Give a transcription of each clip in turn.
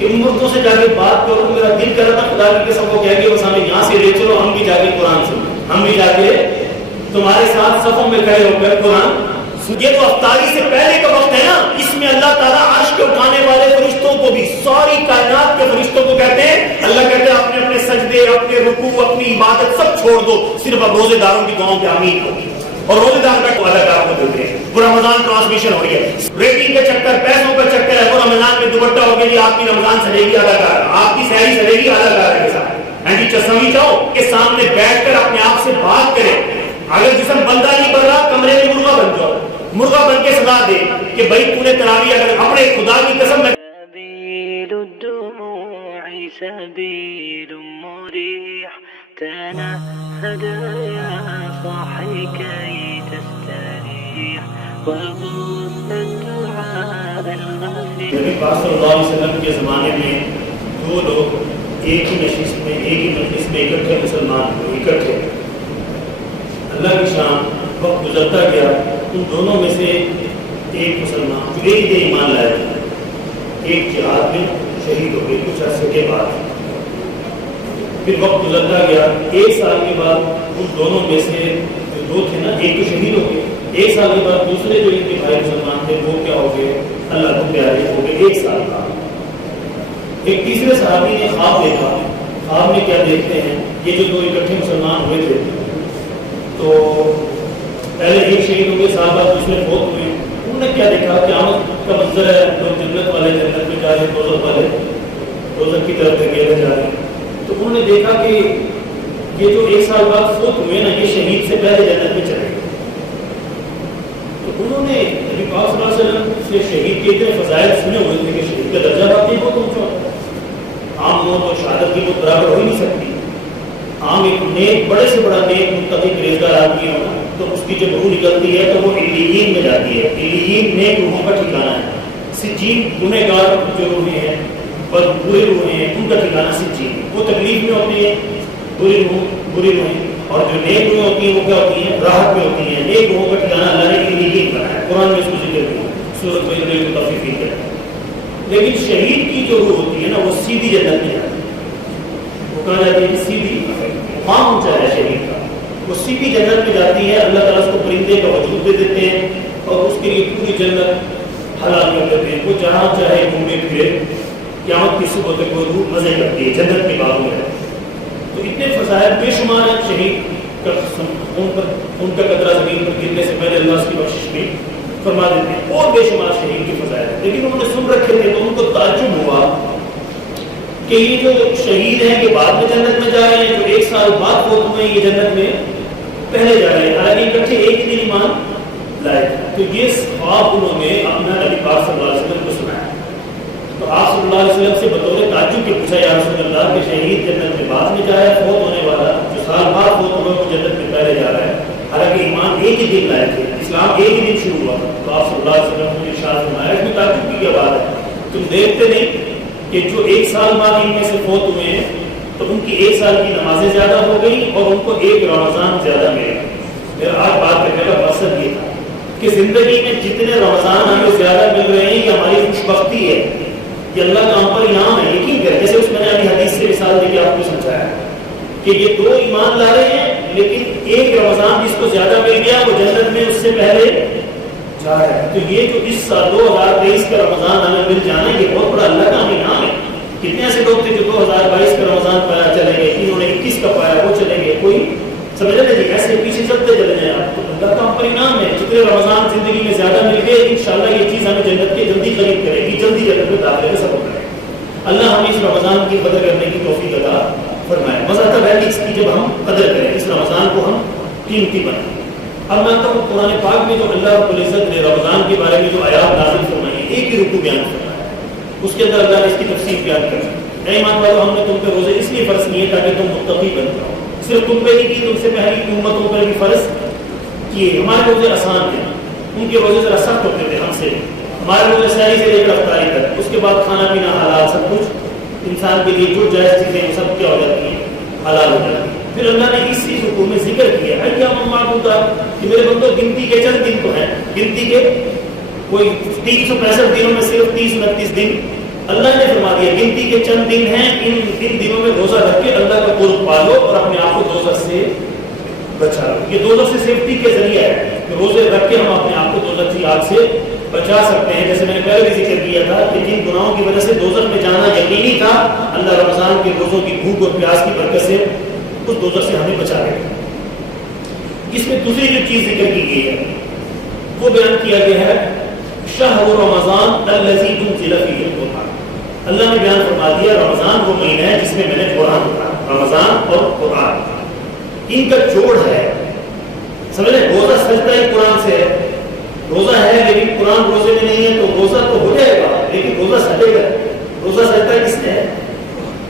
کہ ان مردوں سے جا کے بات کرو. میرا دل کر رہا تھا خدا کی قسم کو کہہ کے بس ہمیں یہاں سے لے چلو, ہم بھی جا کے قرآن سنیں, ہم بھی جا کے تمہارے ساتھ صفوں میں کھڑے ہو کر قرآن. یہ تو افطاری سے پہلے کا وقت ہے نا, اس میں اللہ تعالیٰ عرش کے اٹھانے والے فرشتوں کو بھی, ساری کائنات کے فرشتوں کو کہتے ہیں, اللہ کہتے ہیں اپنے اپنے سجدے, اپنے رکوع, اپنی عبادت سب چھوڑ دو, صرف اب روزے داروں کی دعاؤں کے آمین ہو. اور روزے دار کا اللہ تعالیٰ کو دیتے ہیں. وہ رمضان ٹرانسمیشن ہو رہی ہے, ریٹنگ کے چکر, پیسوں کا چکر ہے. وہ رمضان میں دوپٹہ ہو گیا, آپ کی رمضان سجے گی اداکار, آپ کی سحری سجے گی اداکار کے ساتھ. چسمی چاہو کہ سامنے بیٹھ کر اپنے آپ سے بات کرے. اگر جسم بندہ نہیں بن رہا, کمرے میں مرغا بن جاؤ, مرغا بن کے سزا دے کہ بھائی تو نے تراویح اگر اپنے خدا کی قسم میں. سبيل الدموع سبيل مريح تنهد يا صاحي كي تستريح وغص الدعاء الخفي. نبی پاک صلی اللہ علیہ وسلم کے زمانے میں دو لوگ ایک ہی نشست میں, ایک ہی مجلس میں اکٹھے مسلمان ہوئے, اکٹھے. اللہ کی شان وقت گزرتا گیا, ان دونوں میں سے ایک مسلمان جو ایک دن ایمان لائے تھے, ایک جہاد میں شہید ہو گئے کچھ عرصے کے بعد. پھر وقت گزرتا گیا, ایک سال کے بعد ان دونوں میں سے جو دو تھے نا, ایک تو شہید ہو گئے, ایک سال کے بعد دوسرے جو ان کے بھائی مسلمان تھے وہ کیا ہو گئے, اللہ کو پیارے ہو گئے. ایک سال بعد ایک تیسرے صحابی نے خواب دیکھا. خواب میں کیا دیکھتے ہیں, یہ جو دو اکٹھے مسلمان ہوئے تھے تو پہلے ایک شہید ہو گئے, سال بعد دوسرے فوت ہوئے. انہوں نے کیا دیکھا, قیامت کا منظر ہے, لوگ جنت والے جنت میں جا رہے ہیں, دوزخ والے دوزخ کی طرف دھکیلے جا رہے ہیں. تو انہوں نے دیکھا کہ یہ جو ایک سال بعد فوت ہوئے نا, یہ شہید سے پہلے جنت میں چلے گئے. تو انہوں نے نبی پاک صلی اللہ علیہ وسلم سے شہید کے اتنے فضائل سنے ہوئے تھے کہ شہید کا درجہ باقی بہت اونچا ہوتا ہے. عام موت اور شہادت کی موت برابر ہو ہی نہیں سکتی. عام ایک نیک, بڑے سے بڑا نیک متقی پرہیزگار آدمی ہونا, تو اس کی جب روح نکلتی ہے تو وہ علیین میں جاتی ہے. علیین نیک روحوں کا ٹھکانہ ہے. سجین گنہگار جو روحیں ہیں, برے روحیں ہیں, ان کا ٹھکانہ سجین. وہ تکلیف میں ہوتی ہے بری روحیں, اور جو نیک روحیں ہوتی ہیں وہ کیا ہوتی ہیں, راحت میں ہوتی ہیں. نیک روحوں کا ٹھکانہ اللہ نے علیین بنایا, قرآن میں اس کو ذکر کیا, سورۃ الفجر کو تفصیل کیا. لیکن شہید کی جو روح ہوتی ہے نا, وہ سیدھی جنت میں جاتی ہے. وہ کہا جاتی ہے سیدھی مقام اونچا ہے شہید کا, وہ سیدھی جنت میں جاتی ہے. اللہ تعالیٰ اس کو پرندے کا وجود دے دیتے ہیں اور اس کے لیے پوری جنت حلال کر دیتے ہیں. وہ جہاں چاہے گھومے پھرے, قیامت کی صبح تک وہ روح مزے کرتی ہے, جنت کے باغوں میں. تو اتنے فضائل بے شمار ہیں شہید کا, ان کا قطرہ زمین پر گرنے سے پہلے اللہ اس کی بخشش بھی فرما دیتے ہیں, اور بے شمار شہید کی فضائل. لیکن انہوں نے سن رکھے تھے تو ان کو تعجب ہوا کہ یہ جو شہید ہیں یہ بعد میں جنت میں جا رہے ہیں, جو ایک سال بعد فوت ہوئے ہیں یہ جنت میں پہلے جا رہے ہیں, حالانکہ اکٹھے ایک ہی دن ایمان لائے. تو یہ خواب انہوں نے اپنا نبی پاک صلی اللہ علیہ وسلم کو سنایا. تو آپ صلی اللہ علیہ وسلم سے بطور تعجب کے پوچھا, یا رسول اللہ کہ شہید جنت میں بعد میں جا رہا ہے, فوت ہونے والا جو سال بعد فوت ہوگا وہ جنت میں پہلے جا رہا ہے, حالانکہ ایمان ایک ہی دن لائے تھے, اسلام ایک ہی دن شروع ہوا. تو آپ صلی اللہ علیہ وسلم نے ارشاد فرمایا, اس میں تعجب کی کیا بات ہے, تم دیکھتے نہیں کہ جو ایک سال بعد ان میں سے فوت ہوئے ہیں تو ان کی ایک سال کی نمازیں زیادہ ہو گئی اور ان کو ایک رمضان زیادہ ملے. میرا آج بات کرنے کا مقصد یہ تھا کہ زندگی میں جتنے رمضان ہمیں زیادہ مل رہے ہیں یہ ہماری خوش بختی ہے, یہ اللہ کا ہم پر انعام ہے. یقین کریں, جیسے اس میں نے ابھی حدیث سے مثال دے کے آپ کو سمجھایا کہ یہ دو ایمان لا رہے ہیں, لیکن ایک رمضان جس کو زیادہ مل گیا وہ جنت میں اس سے پہلے جا رہا ہے. تو یہ جو اس سال 2023 کا رمضان ہمیں مل جانا ہے یہ بہت بڑا اللہ کا انعام ہے. کتنے ایسے لوگ تھے جو 2022 کا رمضان پایا چلے گئے, انہوں نے 21 کا پایا وہ چلے گئے, کوئی سمجھ رہے نہیں, ایسے پیچھے چلتے چلے جائیں آپ. تو اللہ کا ہم پر انعام ہے, جتنے رمضان زندگی میں زیادہ مل گئے انشاءاللہ یہ چیز ہمیں جنت کے جلدی قریب کرے گی, جلدی جنت میں داخلے کا سبب کرے. اللہ ہمیں اس رمضان کی قدر کرنے کی توفیق عطا فرمائے. مزہ تب ہے اس کی جب ہم قدر کریں, اس رمضان کو ہم قیمتی بنائیں. اب مانتا ہوں قرآن پاک میں جو اللہ رب العزت نے رمضان کے بارے میں جو آیات نازل فرمائی ہیں, ایک ہی رکوع بیان فرمایا ہے, اس کے اندر اللہ نے اس کی تفصیل بیان کر دی. اے ایمان والو, ہم نے تم پہ روزے اس لیے فرض کیے تاکہ تم متقی بن جاؤ. صرف تم پہ نہیں کی, تم سے پہلی امتوں پر بھی فرض کیے. ہمارے روزے آسان تھے, ان کے روزے ذرا سخت ہوتے تھے ہم سے. ہمارے روزے سحری سے لے کر افطاری تک, اس کے بعد کھانا پینا حلال, سب کچھ انسان کے لیے جو جائز چیزیں ہیں سب کیا ہو جاتی ہیں, حلال ہو جاتی ہیں. پھر اللہ نے اسی رکوع میں ذکر کیا ہے کیا معبودہ کہ میرے بندو گنتی کے چند دن تو ہیں, گنتی کے کوئی 365 دنوں میں صرف 30-29 دن اللہ نے فرما دیا گنتی کے چند دن ہیں، ان دنوں میں روزہ رکھ کے اللہ کا قرب پالو اور اپنے آپ کو دوزخ سے بچا لو۔ یہ دوزخ سے سیفٹی کے ذریعہ ہے کہ روزے رکھ کے ہم اپنے آپ کو دوزخ کی آگ سے بچا سکتے ہیں۔ جیسے میں نے پہلے بھی ذکر کیا تھا کہ جن گناہوں کی وجہ سے دوزخ میں جانا یقینی تھا، اللہ رمضان کے روزوں کی بھوک اور پیاس کی برکت سے اس دوزخ سے ہمیں بچا لے گا۔ اس میں دوسری جو چیز ذکر کی گئی ہے وہ بیان کیا گیا ہے شہر رمضان الذی انزل فیہ القرآن۔ اللہ نے بیان فرما دیا رمضان وہ مہینہ ہے جس میں میں نے قرآن اتارا۔ رمضان اور قرآن ان کا جوڑ ہے، سمجھ لیں، روزہ سجدہ ہی قرآن سے ہے۔ روزہ ہے لیکن قرآن روزے میں نہیں ہے تو روزہ تو ہو جائے گا لیکن روزہ سجے گا۔ روزہ سجدہ کس نے ہے؟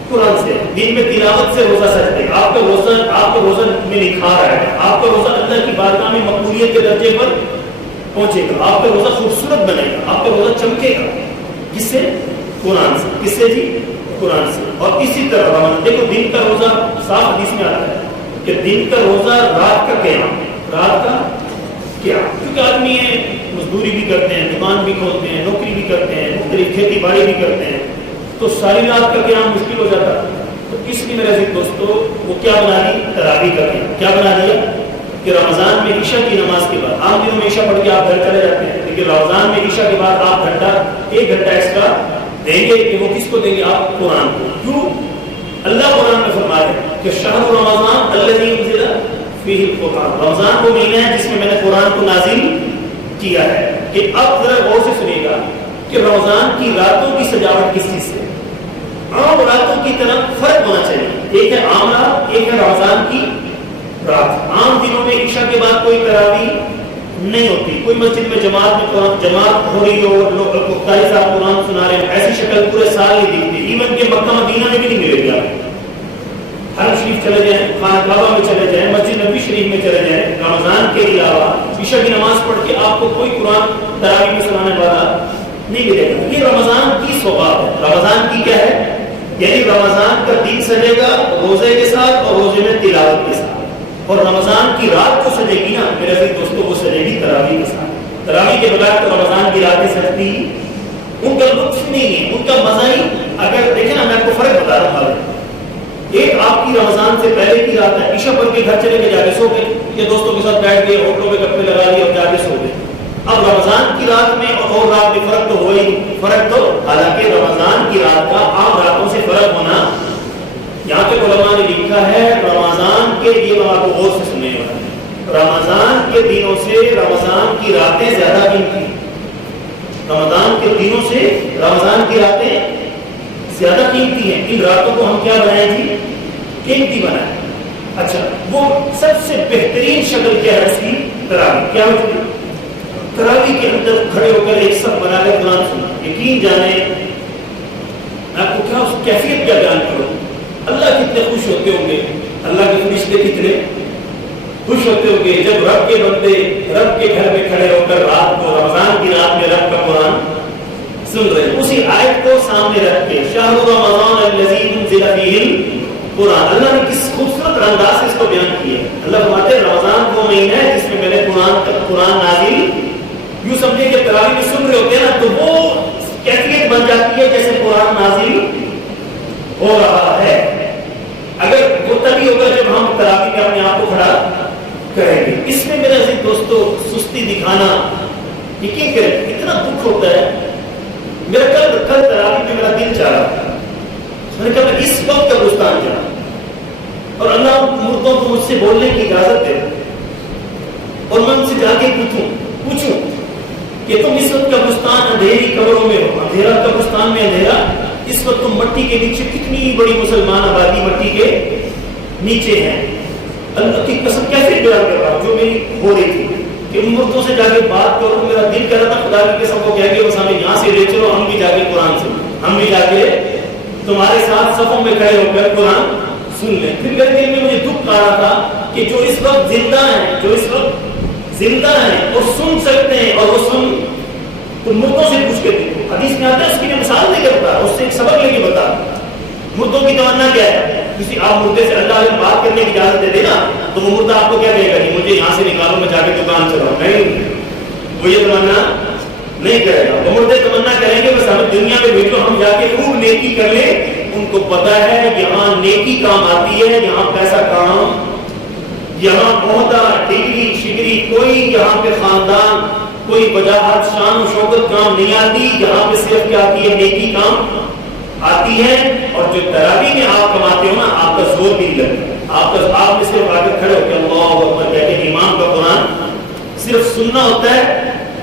قرآن سے۔ دن میں تلاوت سے روزہ سجدے گا۔ آپ کا روزہ میں نکھار آئے گا، آپ کا روزہ اللہ کی بارگاہ میں مقبولیت کے درجے پر پہنچے گا، آپ کا روزہ خوبصورت بنے گا، آپ کا روزہ چمکے گا۔ کس سے؟ قرآن سے۔ کس سے جی؟ قرآن سے۔ اور اسی طرح رمضان، دیکھو دن کا روزہ صاف حدیث میں آتا ہے کہ دن کا روزہ رات کا قیام، رات کا قیام، کیونکہ آدمی ہے مزدوری بھی کرتے ہیں، دکان بھی کھولتے ہیں، نوکری بھی کرتے ہیں، مختلف کھیتی باڑی بھی کرتے ہیں، تو ساری رات کا قیام مشکل ہو جاتا ہے۔ تو اس لیے میرے عزیز دوستو وہ کیا بنا دی؟ تراویح کا قیام۔ کیا بنا دیا کہ رمضان میں عشاء کی نماز کے بعد، عام دنوں میں عشاء پڑھ کے آپ گھر چلے جاتے ہیں، لیکن رمضان میں عشاء کے بعد آپ ایک گھنٹہ ایکسٹرا دیں گے کہ وہ کس کو دیں گے؟ آپ قرآن کو۔ کیوں؟ اللہ قرآن میں فرما ہے کہ شہر رمضان الذی انزل فیہ القرآن، رمضان وہ مہینہ ہے جس میں میں نے قرآن کو نازل کیا ہے۔ کہ اب ذرا غور سے سنیے گا کہ رمضان کی راتوں کی سجاوٹ کس چیز سے؟ عام راتوں کی طرح فرق ہونا چاہیے، ایک ہے عام رات، ایک ہے رمضان کی رات۔ عام دنوں میں عشاء کے بعد کوئی تراویح نہیں ہوتی، کوئی مسجد میں جماعت ہو رہی ہو، لوگ قاری صاحب قرآن سنا رہے ہیں، ایسی شکل پورے سال نہیں دکھتی۔ ایون کہ مکہ مدینہ میں بھی نہیں ملے گی۔ حرم شریف چلے جائیں، خانہ کعبہ میں چلے جائیں، مسجد نبوی شریف میں چلے جائیں، رمضان کے علاوہ عشاء کی نماز پڑھ کے آپ کو کوئی قرآن تراویح میں سنانے والا نہیں ملے گا۔ یہ رمضان کی سوغات ہے۔ رمضان کی کیا ہے؟ یعنی رمضان کا دن سجے گا روزے کے ساتھ اور روزے میں تلاوت کے ساتھ، اور رمضان کی رات کو سجے گی نا میرے عزیز دوستوں، وہ سجے گی تراویح کے ساتھ۔ تراویح کے بغیر تو رمضان کی راتیں سجتی ان کا لطف نہیں ہے، ان کا مزہ ہی۔ اگر دیکھیں نا، میں آپ کو فرق بتا رہا ہوں، ایک آپ کی رمضان سے پہلے کی رات ہے، عشاء پڑھ کے گھر چلے گئے، جا کے سو گئے، یا دوستوں کے ساتھ بیٹھ گئے، ہوٹلوں پہ گپے لگا لیے اور جا کے سو گئے۔ اب رمضان کی رات میں اور رات میں فرق تو ہوئی، فرق تو حالانکہ رمضان کی رات کا عام راتوں سے فرق ہونا، یہاں پہ علماء نے لکھا ہے رمضان کے، یہ آپ کو غور سے سنیں گا، رمضان کے دنوں سے رمضان کی راتیں زیادہ قیمتی، رمضان کے دنوں سے رمضان کی راتیں زیادہ قیمتی ہیں۔ ان راتوں کو ہم کیا بنائیں جی؟ قیمتی بنائیں۔ اچھا، وہ سب سے بہترین شکل کیا ہے اس کی؟ تراویح۔ کیا ہوتی ہے؟ تراویح کے اندر کھڑے ہو کر ایک سب بنا کر قرآن سننا۔ یقین جانے میں آپ کو کیا اس کیفیت کیا بیان کروں، اللہ کتنے خوش ہوتے ہوں گے، اللہ کے فرشتے کتنے خوش ہوتے ہوں گے جب رب کے بندے رب کے گھر میں کھڑے ہو کر رات کو، رمضان کی رات میں رب کا قرآن سن رہے ہیں۔ اسی آیت کو سامنے رکھ کے شہر رمضان الذی انزل فیہ القرآن، اللہ نے کس خوبصورت انداز سے اس کو بیان کیا ہے۔ اللہ فرماتے ہیں رمضان وہ مہینہ ہے جس میں میں نے قرآن نازل، یوں سمجھے کہ تراویح میں سن رہے ہوتے ہیں نا تو وہ کیفیت بن جاتی ہے جیسے قرآن نازل ہو رہا ہے۔ اگر وہ تبھی ہوگا جب ہم تراویح میں اپنے آپ کو کھڑا کریں گے۔ اس میں میرے عزیز دوستو سستی دکھانا، یقین کریں اتنا دکھ ہوتا ہے۔ میرا کل تراویح میں میرا دل چاہ رہا تھا، میں نے کہا میں اس وقت قبرستان جاؤں اور اللہ مردوں کو مجھ سے بولنے کی اجازت دے، اور میں ان سے جا کے پوچھوں کہ تم اس وقت قبرستان اندھیری قبروں میں ہو، اندھیرا قبرستان میں اندھیرا، اس وقت تم مٹی کے نیچے، کتنی بڑی مسلمان آبادی مٹی کے نیچے ہے، اللہ کی قسم کیسے بیان کر رہا ہوں جو میری ہو رہی تھی کہ ان مردوں سے جا کے بات کروں۔ میرا دل کر رہا تھا خدا کی قسم کو کہہ کے بس ہمیں یہاں سے لے چلو، ہم بھی جا کے قرآن سن، ہم بھی جا کے تمہارے ساتھ صفوں میں کھڑے ہو کر قرآن سن لیں۔ پھر میرے دل میں مجھے دکھ آ رہا تھا کہ جو اس وقت زندہ ہیں، جو اس وقت زندہ ہیں اور سن سکتے ہیں، اور وہ سن تو مردوں سے پوچھ کے دیکھو، حدیث میں آتا ہے، اس کی میں مثال دے کے بتا، اس سے ایک سبق لے کے بتا، مردوں کی تمنا کیا ہے؟ کسی آپ مردے سے اللہ علیہ بات کرنے کی اجازت دے دے نا تو وہ مردہ آپ کو کیا کہے گا؟ مجھے یہاں سے نکالو، میں جا کے دکان چلاؤں، نہیں، وہ یہ تمنا نہیں کرے گا. وہ مردے تمنا کریں گے بس ہمیں دنیا میں بھیجو, ہم جا کے خوب نیکی کر لیں. ان کو پتا ہے یہاں نیکی کام آتی ہے, یہاں پیسہ کام, یہاں عہدہ ڈگری شگری کوئی یہاں پہ خاندان کوئی وجاہت شان و شوکت کام نہیں آتی. یہاں پہ صرف کیا آتی ہے, نیکی کام آتی ہے. اور جو تراویح میں آپ کماتے ہو نا, آپ کا زور بھی نہیں لگتا. آپ میں صرف آ کر کھڑے ہو کے اللہ اکبر کہہ کے امام کا قرآن صرف سننا ہوتا ہے.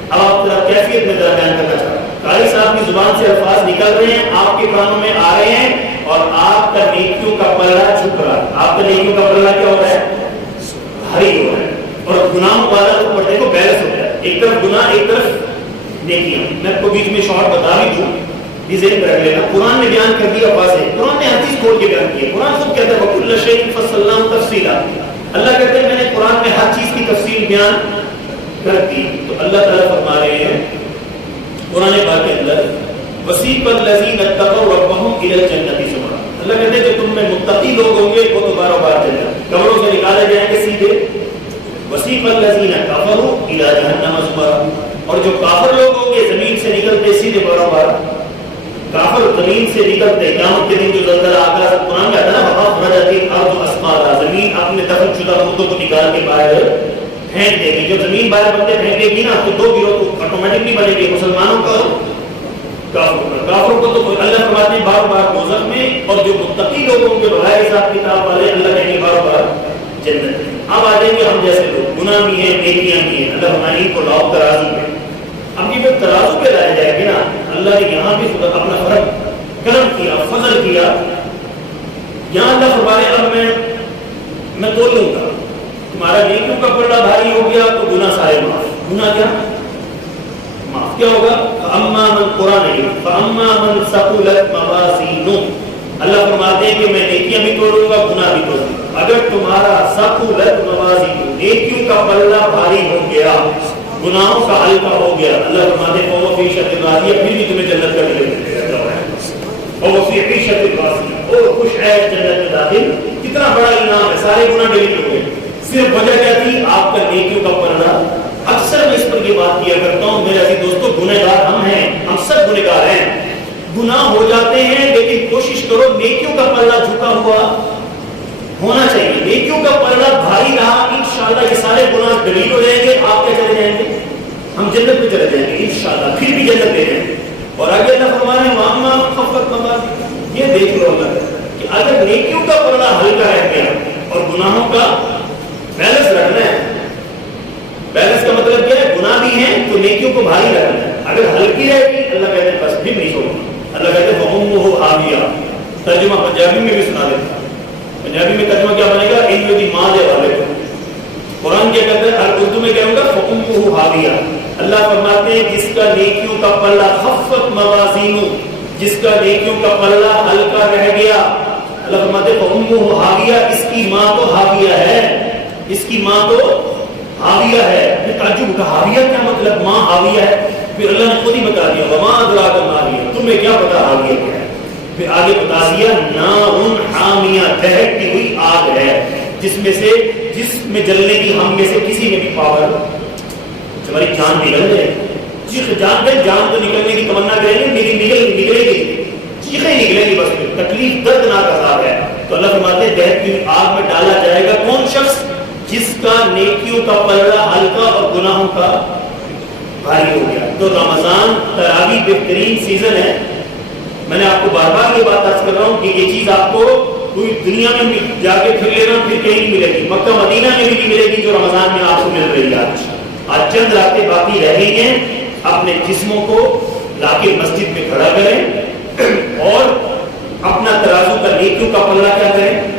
اب آپ ذرا کیفیت میں ذرا بیان کرنا چاہتا ہوں. قاری صاحب کی زبان سے الفاظ نکل رہے ہیں, آپ کے کانوں میں آ رہے ہیں, اور آپ کا نیکیوں کا پلڑا جھک رہا ہے. آپ کا نیکیوں کا پلڑا کیا ہو رہا ہے, بھاری ہو رہا ہے. اور گناہوں والا اوپر دیکھو بیلنس ہو رہا ہے, ایک طرف گناہ ایک طرف نیکیاں. میں آپ کو بیچ میں شارٹ بتا بھی دوں, یہ ذہن میں رکھ لینا. قرآن نے بیان کر دیا واضح, قرآن نے ہر چیز کھول کے بیان کی ہے. قرآن خود کہتا ہے وَكُلَّ شَيْءٍ فَصَّلْنَاهُ تَفْصِيلًا. اللہ کہتے ہیں میں نے قرآن میں ہر چیز کی تفصیل بیان کر دی. تو اللہ تعالیٰ فرما رہے ہیں قرآن پاک کے اندر وَسِيقَ الَّذِينَ اتَّقَوْا رَبَّهُمْ إِلَى الْجَنَّةِ زُمَرًا. اللہ کہتے ہیں جو تم میں متقی لوگ ہوں گے وہ تو باروں بار جنت قبروں سے نکالے جائیں گے سیدھے. وَسِيقَ الَّذِينَ كَفَرُوا إِلَى جَهَنَّمَ زُمَرًا. اور جو کافر لوگ ہوں گے زمین سے نکلتے سیدھے باروں بار. کافر زمین سے نکلتے قیامت کے دن جو زلزلہ آگا قرآن کہتا ہے نا وَأَخْرَجَتِ الْأَرْضُ أَثْقَالَهَا. زمین اپنے دفن شدہ مردوں کو نکال کے باہر پھینک دے گی. جو زمین باہر بندے پھینکے گی نا تو دو گروہ تو آٹومیٹکلی بنے گی, مسلمانوں کا کافروں کو. تو اللہ فرماتے ہیں بار بار دوزخ میں, اور جو متقی لوگوں کے بغیر حساب کتاب والے اللہ کہیں گے بار بار جنت میں. اب آ جائیں گے ہم جیسے لوگ, گناہ بھی ہیں نیکیاں بھی ہیں. اللہ فرمائے کو لاؤ ترازو میں. اب یہ جب ترازو پہ لائے جائے گی نا, اللہ نے یہاں بھی خدا اپنا فرق کرم کیا, فضل کیا. یہاں اللہ فرمائے اب میں تول لوں گا, تمہارا نیکیوں کا پلڑا بھاری ہو گیا تو گناہ سارے معاف. گناہ کیا معاف کیا ہوگا؟ فَأَمَّا مَنْ قُرْآنِ فَأَمَّا مَنْ ثَقُلَتْ مَوَازِينُهُ. اللہ فرماتے ہیں کہ میں نیکیاں بھی توڑوں گا گناہ بھی توڑوں گا. اگر تمہارا ثقلت موازینہ نیکیوں کا پلڑا بھاری ہو گیا, گناہوں کا ہلکا ہو گیا, اللہ فرماتے ہیں وہ فی عیشۃ راضیہ, پھر بھی تمہیں جنت کا ملے گا. اور فی عیشۃ راضیہ, اور خوش عیش جنت میں داخل. کتنا بڑا انعام ہے, سارے گناہ ڈیلیٹ ہو گئے. صرف وجہ کیا تھی, آپ کا نیکیوں کا پلڑا. اکثر میں اس پر یہ بات کیا کرتا ہوں میرے عزیز دوستو, گنہگار ہم ہیں, ہم سب گنہگار ہیں. گناہ ہو جاتے ہیں لیکن کوشش کرو نیکیوں کا پلڑا جھکا ہوا ہونا چاہیے. نیکیوں کا پلڑا بھاری رہا, انشاءاللہ یہ سارے گناہ ڈیلیٹ ہو جائیں گے. آپ کیا چلے جائیں گے, ہم جنت میں چلے جائیں گے انشاءاللہ, پھر بھی جنت لے جائیں گے. اور آگے اللہ فرمانے وَأَمَّا مَنْ خَفَّتْ مَوَازِينُهُ. یہ دیکھ لو اللہ کہ اگر نیکیوں کا پلڑا ہلکا رہ گیا اور گناہوں کا بیلنس رکھنا ہے. بیلنس کا مطلب کیا ہے, گناہ بھی ہیں تو نیکیوں کو بھاری رکھنا ہے. اگر ہلکی رہے گی اللہ کہتے ہیں بس پھر نہیں چھوڑنا. اللہ کہتے ہیں فَأُمُّهُ حَاوِيَةٌ. ترجمہ پنجابی میں بھی سنا دیتا ہوں. پنجابی میں ترجمہ کیا بنے گا, ان میں بھی ماں دے والے کو. قرآن کیا کہتا ہے, اور اردو میں کیا ہوگا فَأُمُّهُ حَاوِيَةٌ. اللہ فرماتے ہیں جس کا نیکیوں کا پلڑا خفت موازینہ, جس کا نیکیوں کا پلڑا ہلکا رہ گیا. اللہ فرماتے ہیں فَأُمُّهُ حَاوِيَةٌ. اس کی ماں تو حاویہ ہے, اس کی ماں تو حاویہ ہے. یہ تعجب کا حاویہ کیا مطلب, ماں حاویہ ہے. پھر اللہ نے خود ہی بتا دیا وَمَا أَدْرَاكَ مَا حَاوِيَةٌ. تمہیں کیا پتا حاویہ کیا ہے. پھر آگے بتا دیا نارٌ حامیہ, دہکتی ہوئی آگ ہے جس میں جلنے کی ہم میں سے کسی میں بھی پاور. ہماری جان نکل جائے, جان تو نکلنے کی تمنا کریں گے, میری نکلے گی, چیخیں نکلیں گی, بس تکلیف دردناک عذاب ہے. تو اللہ فرماتے ہیں دہکتی ہوئی آگ میں ڈالا جائے گا کون شخص, جس کا نیکیوں کا پلڑا ہلکا اور گناہوں کا بھاری ہو گیا. تو رمضان تراویح بہترین سیزن ہے. میں نے آپ کو بار بار یہ بات عرض کر رہا ہوں کہ یہ چیز آپ کو پوری دنیا میں جا کے پھر لینا پھر کہیں نہیں ملے گی. مکہ مدینہ میں بھی نہیں ملے گی جو رمضان میں آپ کو مل رہی ہے. آج چند راتیں باقی رہ گئی ہیں, اپنے جسموں کو لا کے مسجد میں کھڑا کریں اور اپنا ترازو کا نیکیوں کا پلڑا کیا کریں,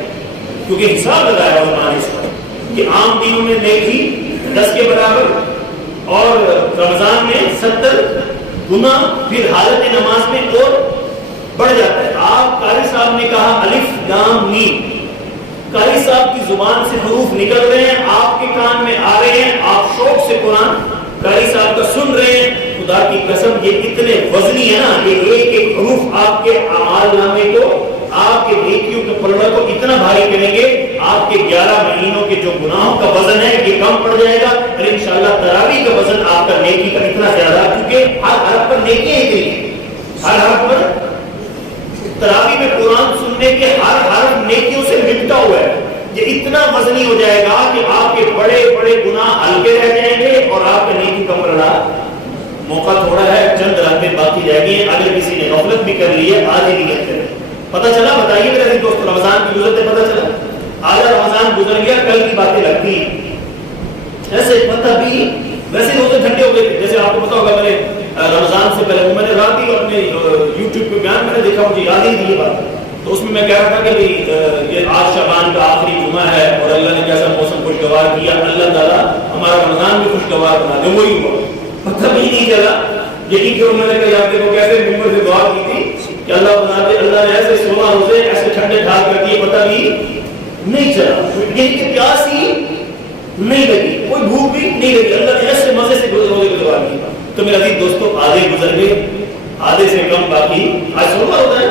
کیونکہ حساب لگایا ہوا اس کا کہ عام دنوں میں نیکی 10 کے برابر اور رمضان میں 70 گنا, پھر حالت نماز میں اور بڑھ جاتا ہے. آپ قاری صاحب نے کہا الف لام میم, قاری صاحب کی زبان سے حروف نکل رہے ہیں, آپ کے کان میں آ رہے ہیں, آپ شوق سے قرآن قاری صاحب کا سن رہے ہیں. خدا کی قسم یہ اتنے وزنی ہے نا, یہ ایک ایک حروف آپ کے اعمال نامے کو, آپ کے نیکیوں کے پلڑے کو اتنا بھاری کریں گے آپ کے 11 مہینوں کے جو گناہوں کا وزن ہے یہ کم پڑ جائے گا، اور انشاءاللہ تراویح کا وزن آپ کا نیکی کا اتنا زیادہ، کیونکہ ہر حرف پر نیکی ہے کہ ہر حرف پر، تراویح میں قرآن سننے کے ہر حرف نیکیوں سے لپٹا ہوا ہے، یہ اتنا وزنی ہو جائے گا کہ آپ کے بڑے بڑے گناہ ہلکے رہ جائیں گے اور آپ کا نیکی کم پڑ رہا۔ موقع تھوڑا ہے، چند راتیں باقی رہ گئی، اگر کسی نے غفلت بھی کر لی ہے آج ہی نیت کرے۔ پتہ چلا؟ بتائیے میرے دوست، رمضان کی گزرتے پتہ چلا؟ آج رمضان گزر گیا، کل کی باتیں لگتی ایسے پتہ بھی، ویسے روزے ٹھنڈے ہو گئے تھے، جیسے آپ کو پتا ہوگا میں نے رمضان سے پہلے میں نے رات ہی اپنے یوٹیوب پہ بیان میں نے دیکھا، مجھے یاد ہی نہیں یہ بات، تو اس میں میں کہہ رہا تھا کہ یہ آج شعبان کا آخری جمعہ ہے اور اللہ نے کیسا موسم خوشگوار کیا، اللہ تعالیٰ ہمارا رمضان بھی خوشگوار بنا دے، وہی ہوا، پتہ بھی نہیں چلا۔ یہی کہ میں نے کہا آپ دیکھو کیسے ممبر سے دعا کی تھی کہ اللہ بنا دے، اللہ نے ایسے 16 روزے ایسے ٹھنڈے ڈھال کر دیے، پتہ بھی نہیں چلا، یہی کہ پیاس ہی نہیں لگی، کوئی بھوک بھی نہیں لگی، اللہ نے ایسے مزے سے روزے کو دعا کی۔ تو میرے عزیز دوستو، آدھے گزر گئے، آدھے سے کم باقی، آج 16 ہوتا ہے،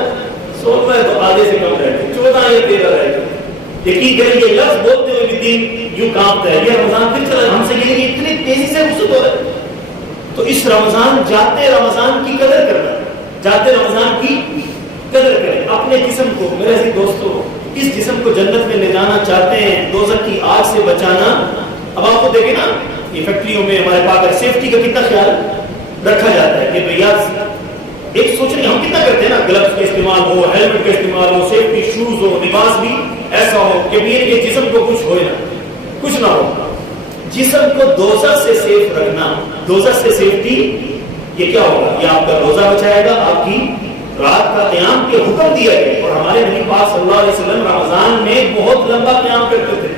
16 ہے تو آدھے سے کم رہ گئے، 14 یا 13 رہ گئے۔ یقین کریں یہ لفظ بولتے ہوئے بھی دین یوں کانپتا ہے، یہ رمضان پھر چلا ہم سے، یہ اتنی تیزی سے رخصت ہو رہا ہے۔ تو اس رمضان، جاتے رمضان کی قدر کرنا، جاتے رمضان کی قدر کریں، اپنے جسم کو، میرے عزیز دوستو اس جسم کو جنت میں لے جانا چاہتے ہیں، دوزخ کی آگ سے بچانا۔ اب آپ کو دیکھیں نا یہ فیکٹریوں میں ہمارے پاس سیفٹی کا کتنا خیال رکھا جاتا ہے کہ بھیا ایک سوچ رہے ہم کتنا کرتے ہیں نا، گلوز کا استعمال ہو، ہیلمٹ کا استعمال ہو، سیفٹی شوز ہو، لباس بھی ایسا ہو کہ یہ جسم کو کچھ ہوئے نا، کچھ نہ ہو۔ جسم کو دوزخ سے سیف رکھنا، دوزخ سے سیفٹی، یہ کیا ہوگا؟ یہ آپ کا روزہ بچائے گا، آپ کی رات کا قیام کے حکم دیا گیا، اور ہمارے نبی پاک صلی اللہ علیہ وسلم رمضان میں بہت لمبا قیام کرتے تھے۔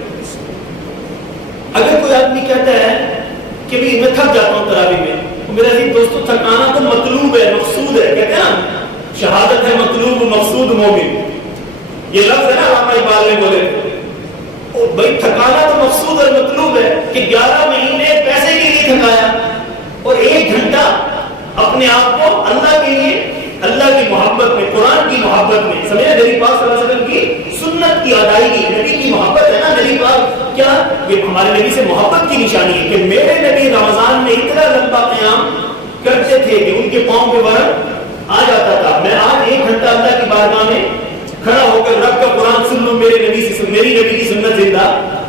اگر کوئی آدمی کہتا ہے کہ بھی میں تھک جاتا ہوں تراویح میں، تو میرے عزیز دوستو تھکانا تو مطلوب ہے، مقصود ہے، کہتے ہیں نا شہادت ہے مطلوب مقصود مومن، یہ لفظ ہے نا علامہ اقبال نے بولے تھے، بھائی تھکانا تو مقصود اور مطلوب ہے کہ 11 مہینے پیسے کے لیے تھکایا اور 1 گھنٹہ اپنے آپ کو اللہ کے لیے، اللہ کی محبت میں، قرآن کی محبت میں، سمجھے نبی پاک صلی اللہ علیہ وسلم کی سنت کی ادائیگی، نبی کی محبت ہے نا، نبی پاک کیا یہ ہمارے نبی سے محبت کی نشانی ہے کہ میرے نبی رمضان میں اتنا لمبا قیام کرتے تھے کہ ان کے پاؤں پہ ورم آ جاتا تھا۔ میں آج 1 گھنٹہ اللہ کی بارگاہ میں کھڑا ہو کر رب کا قرآن سن لوں، میرے نبی سے، میری نبی کی سنت زندہ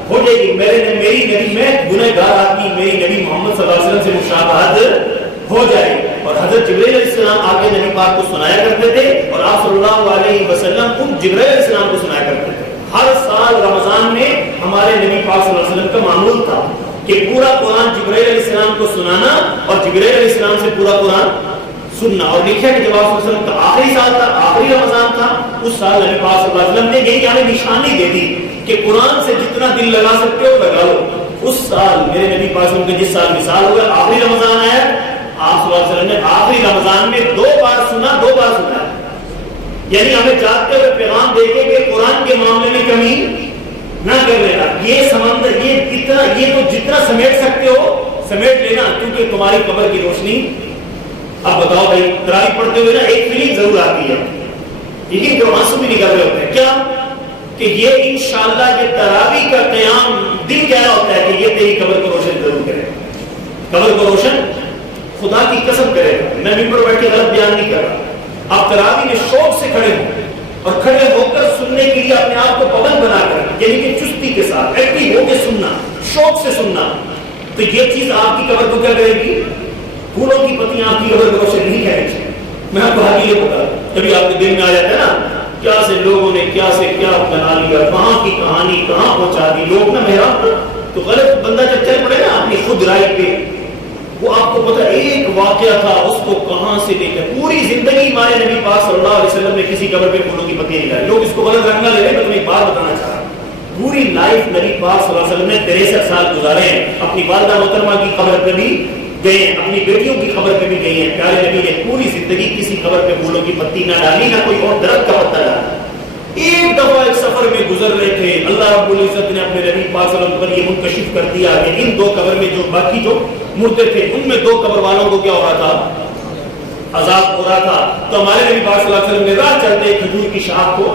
ہو جائے گی، میری نبی میں گنہگار آدمی میری نبی محمد صلی اللہ علیہ وسلم سے مشابہت ہو جائے۔ اور حضرت جبرائیل علیہ السلام آگے نبی پاک کو سنایا کرتے تھے اور آپ صلی اللہ علیہ وسلم خود جبرائیل علیہ السلام کو سنایا کرتے تھے۔ ہر سال رمضان میں ہمارے نبی پاک صلی اللہ علیہ وسلم کا معمول تھا کہ پورا قرآن جبرائیل علیہ السلام کو سنانا اور جبرائیل علیہ السلام سے پورا قرآن سننا۔ اور دیکھا کہ جب آپ صلی اللہ علیہ وسلم کا آخری سال تھا، آخری رمضان تھا، اس سال نبی پاک صلی اللہ علیہ وسلم نے یہی ہمیں نشانی دے دی کہ قرآن سے جتنا دل لگا سکتے ہو لگا لو۔ اس سال میرے نبی پاک صلی اللہ علیہ وسلم کے جس سال مثال ہوا، آخری رمضان آیا، آپ صلی اللہ علیہ وسلم نے آخری رمضان میں 2 بار سنا، 2 بار سنا، یعنی ہمیں جاتے ہوئے پیغام دے کے کہ قرآن کے معاملے میں کمی نہ کر لینا، یہ سمندر، یہ تو جتنا سمیٹ سکتے ہو سمیٹ لینا، کیونکہ تمہاری قبر کی روشنی۔ اب بتاؤ بھائی تراویح پڑھتے ہوئے نا ایک فیلنگ ضرور آتی ہے، یقین کرو آنسو بھی نکل رہے ہوتے ہیں، کیا کہ یہ انشاءاللہ یہ تراویح کا قیام دل کہہ رہا ہوتا ہے کہ یہ تیری قبر کو روشن ضرور کرے، قبر کو روشن خدا کی قسم کرے گا۔ میں ممبر بیٹھ کے غلط بیان نہیں کر رہا، آپ تراویح میں شوق سے کھڑے ہوں اور کھڑے ہو کر سننے کے لیے اپنے آپ کو پابند بنا کر، یعنی کہ چستی کے ساتھ ایکٹیو ہو کے سننا، شوق سے سننا، تو یہ چیز آپ کی قبر کو کیا کرے گی؟ پھولوں کی پتیاں آپ کی قبر کو روشن نہیں کریں گی۔ میں آپ کو حقیقت یہ بتا، کبھی آپ کے دل میں آ جاتا ہے نا کیا سے لوگوں نے کیا سے کیا بنا لیا، وہاں کی کہانی کہاں پہنچا دی لوگ نا میرا، تو غلط بندہ جب چل پڑے نا اپنی خود رائے پہ، وہ آپ کو پتا ایک واقعہ تھا اس کو کہاں سے لے کر پوری زندگی ہمارے نبی پاک صلی اللہ علیہ وسلم نے کسی قبر پہ پھولوں کی پتیاں نہیں ڈالی۔ لوگ اس کو غلط رنگ نہ لے رہے، میں تمہیں ایک بات بتانا چاہ رہا ہوں، پوری لائف نبی پاک صلی اللہ علیہ وسلم نے 63 سال گزارے ہیں، اپنی والدہ محترمہ کی قبر پہ بھی گئے ہیں، اپنی بیٹیوں کی قبر پہ بھی گئے ہیں، پیارے نبی نے پوری زندگی کسی قبر پہ پھولوں کی پتی نہ ڈالی، نہ کوئی اور درخت کا پتا ڈالا۔ ایک دفعہ ایک سفر میں گزر رہے تھے، اللہ رب العزت نے اپنے نبی پاک صلی اللہ علیہ وسلم پر یہ منکشف کر دیا کہ ان 2 قبر میں جو باقی جو مردے تھے ان میں 2 قبر والوں کو کیا ہو رہا تھا؟ عذاب ہو رہا تھا۔ تو ہمارے نبی پاک صلی اللہ علیہ وسلم نے راہ چلتے کھجور کی شاخ کو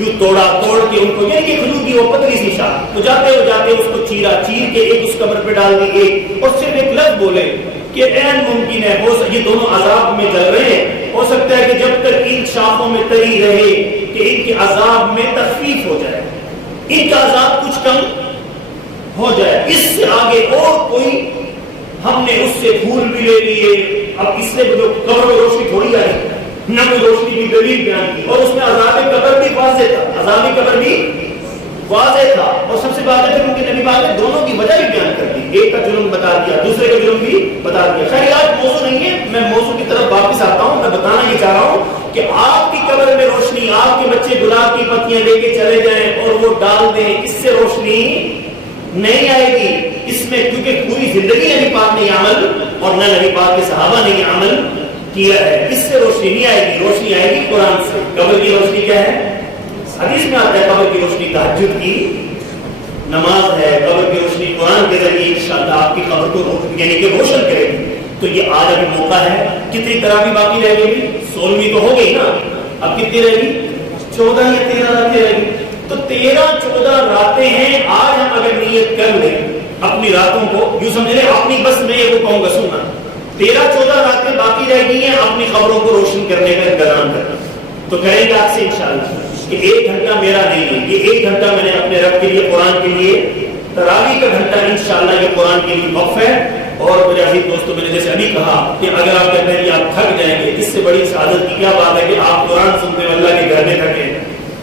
یوں توڑا، توڑ کے ان کو، یعنی کہ کھجور کی وہ پتلی سی شاخ، تو جاتے ہو جاتے اس کو چیرا، چیر کے ایک اس قبر پہ ڈال دی ایک، اور صرف ایک لفظ بولے کہ عین ممکن ہے یہ دونوں عذاب میں جل رہے ہیں، ہو سکتا ہے کہ جب تک ان شاخوں میں تری رہے کہ ان کے عذاب میں تخفیف ہو جائے، ان کا عذاب کچھ کم ہو جائے، اس سے آگے اور کوئی ہم نے اس سے پھول بھی لے لیے، اب اس سے جو قبر میں روشنی تھوڑی آئی، نہ کوئی روشنی کی دلیل بیان کی، اور اس میں عذاب قبر بھی واضح تھا، عذاب قبر بھی واضح تھا، اور سب سے بات ہے کہ ان کے نبی پاک نے دونوں کی وجہ بھی بیان کر دی، ایک کا جرم بتا دیا، دوسرے کا جرم بھی بتا دیا۔ خیر آج موضوع نہیں ہے، میں موضوع کی طرف واپس آتا ہوں، میں بتانا یہ چاہ رہا ہوں کہ آپ کی قبر میں روشنی، آپ کے بچے گلاب کی پتیاں لے کے چلے جائیں اور وہ ڈال دیں، اس سے روشنی نہیں آئے گی، اس میں کیونکہ پوری زندگی نبی پاک نے یہ عمل اور نہ نبی پاک کے صحابہ نے یہ عمل کیا ہے، اس سے روشنی نہیں آئے گی، روشنی آئے گی قرآن سے۔ قبر کی روشنی کیا ہے؟ حدیث میں آتا ہے قبر کی روشنی تہجد کی نماز ہے، قبر کی روشنی قرآن کے ذریعے انشاءاللہ آپ کی قبر کو یعنی کہ روشن کرے گی۔ تو یہ آج ابھی موقع ہے، کتنی تراویح باقی رہ گئی؟ 16ویں تو ہو گئی نا، اب کتنی رہ گئی؟ 14 یا 13 راتیں رہ گئی، تو 13-14 راتیں ہیں۔ آج ہم اگر نیت کر لیں اپنی راتوں کو، یوں سمجھ لیں اپنی، بس میں یہ کہوں گا سننا، 13-14 راتیں باقی رہ گئی ہیں اپنی خبروں کو روشن کرنے کا انتظام کرنا، تو کریں گے آپ سے انشاءاللہ کہ 1 گھنٹہ میرا نہیں ہے، یہ 1 گھنٹہ میں نے اپنے رب کے لیے، قرآن کے لیے، تراویح کا گھنٹہ انشاءاللہ یہ قرآن کے لیے وقف ہے۔ اور میرے عزیز دوستوں، میں نے جیسے ابھی کہا کہ اگر آپ کہتے ہیں کہ آپ تھک جائیں گے، اس سے بڑی سعادت کی کیا بات ہے کہ آپ قرآن سنتے ہوئے اللہ کے گھر میں تھکے،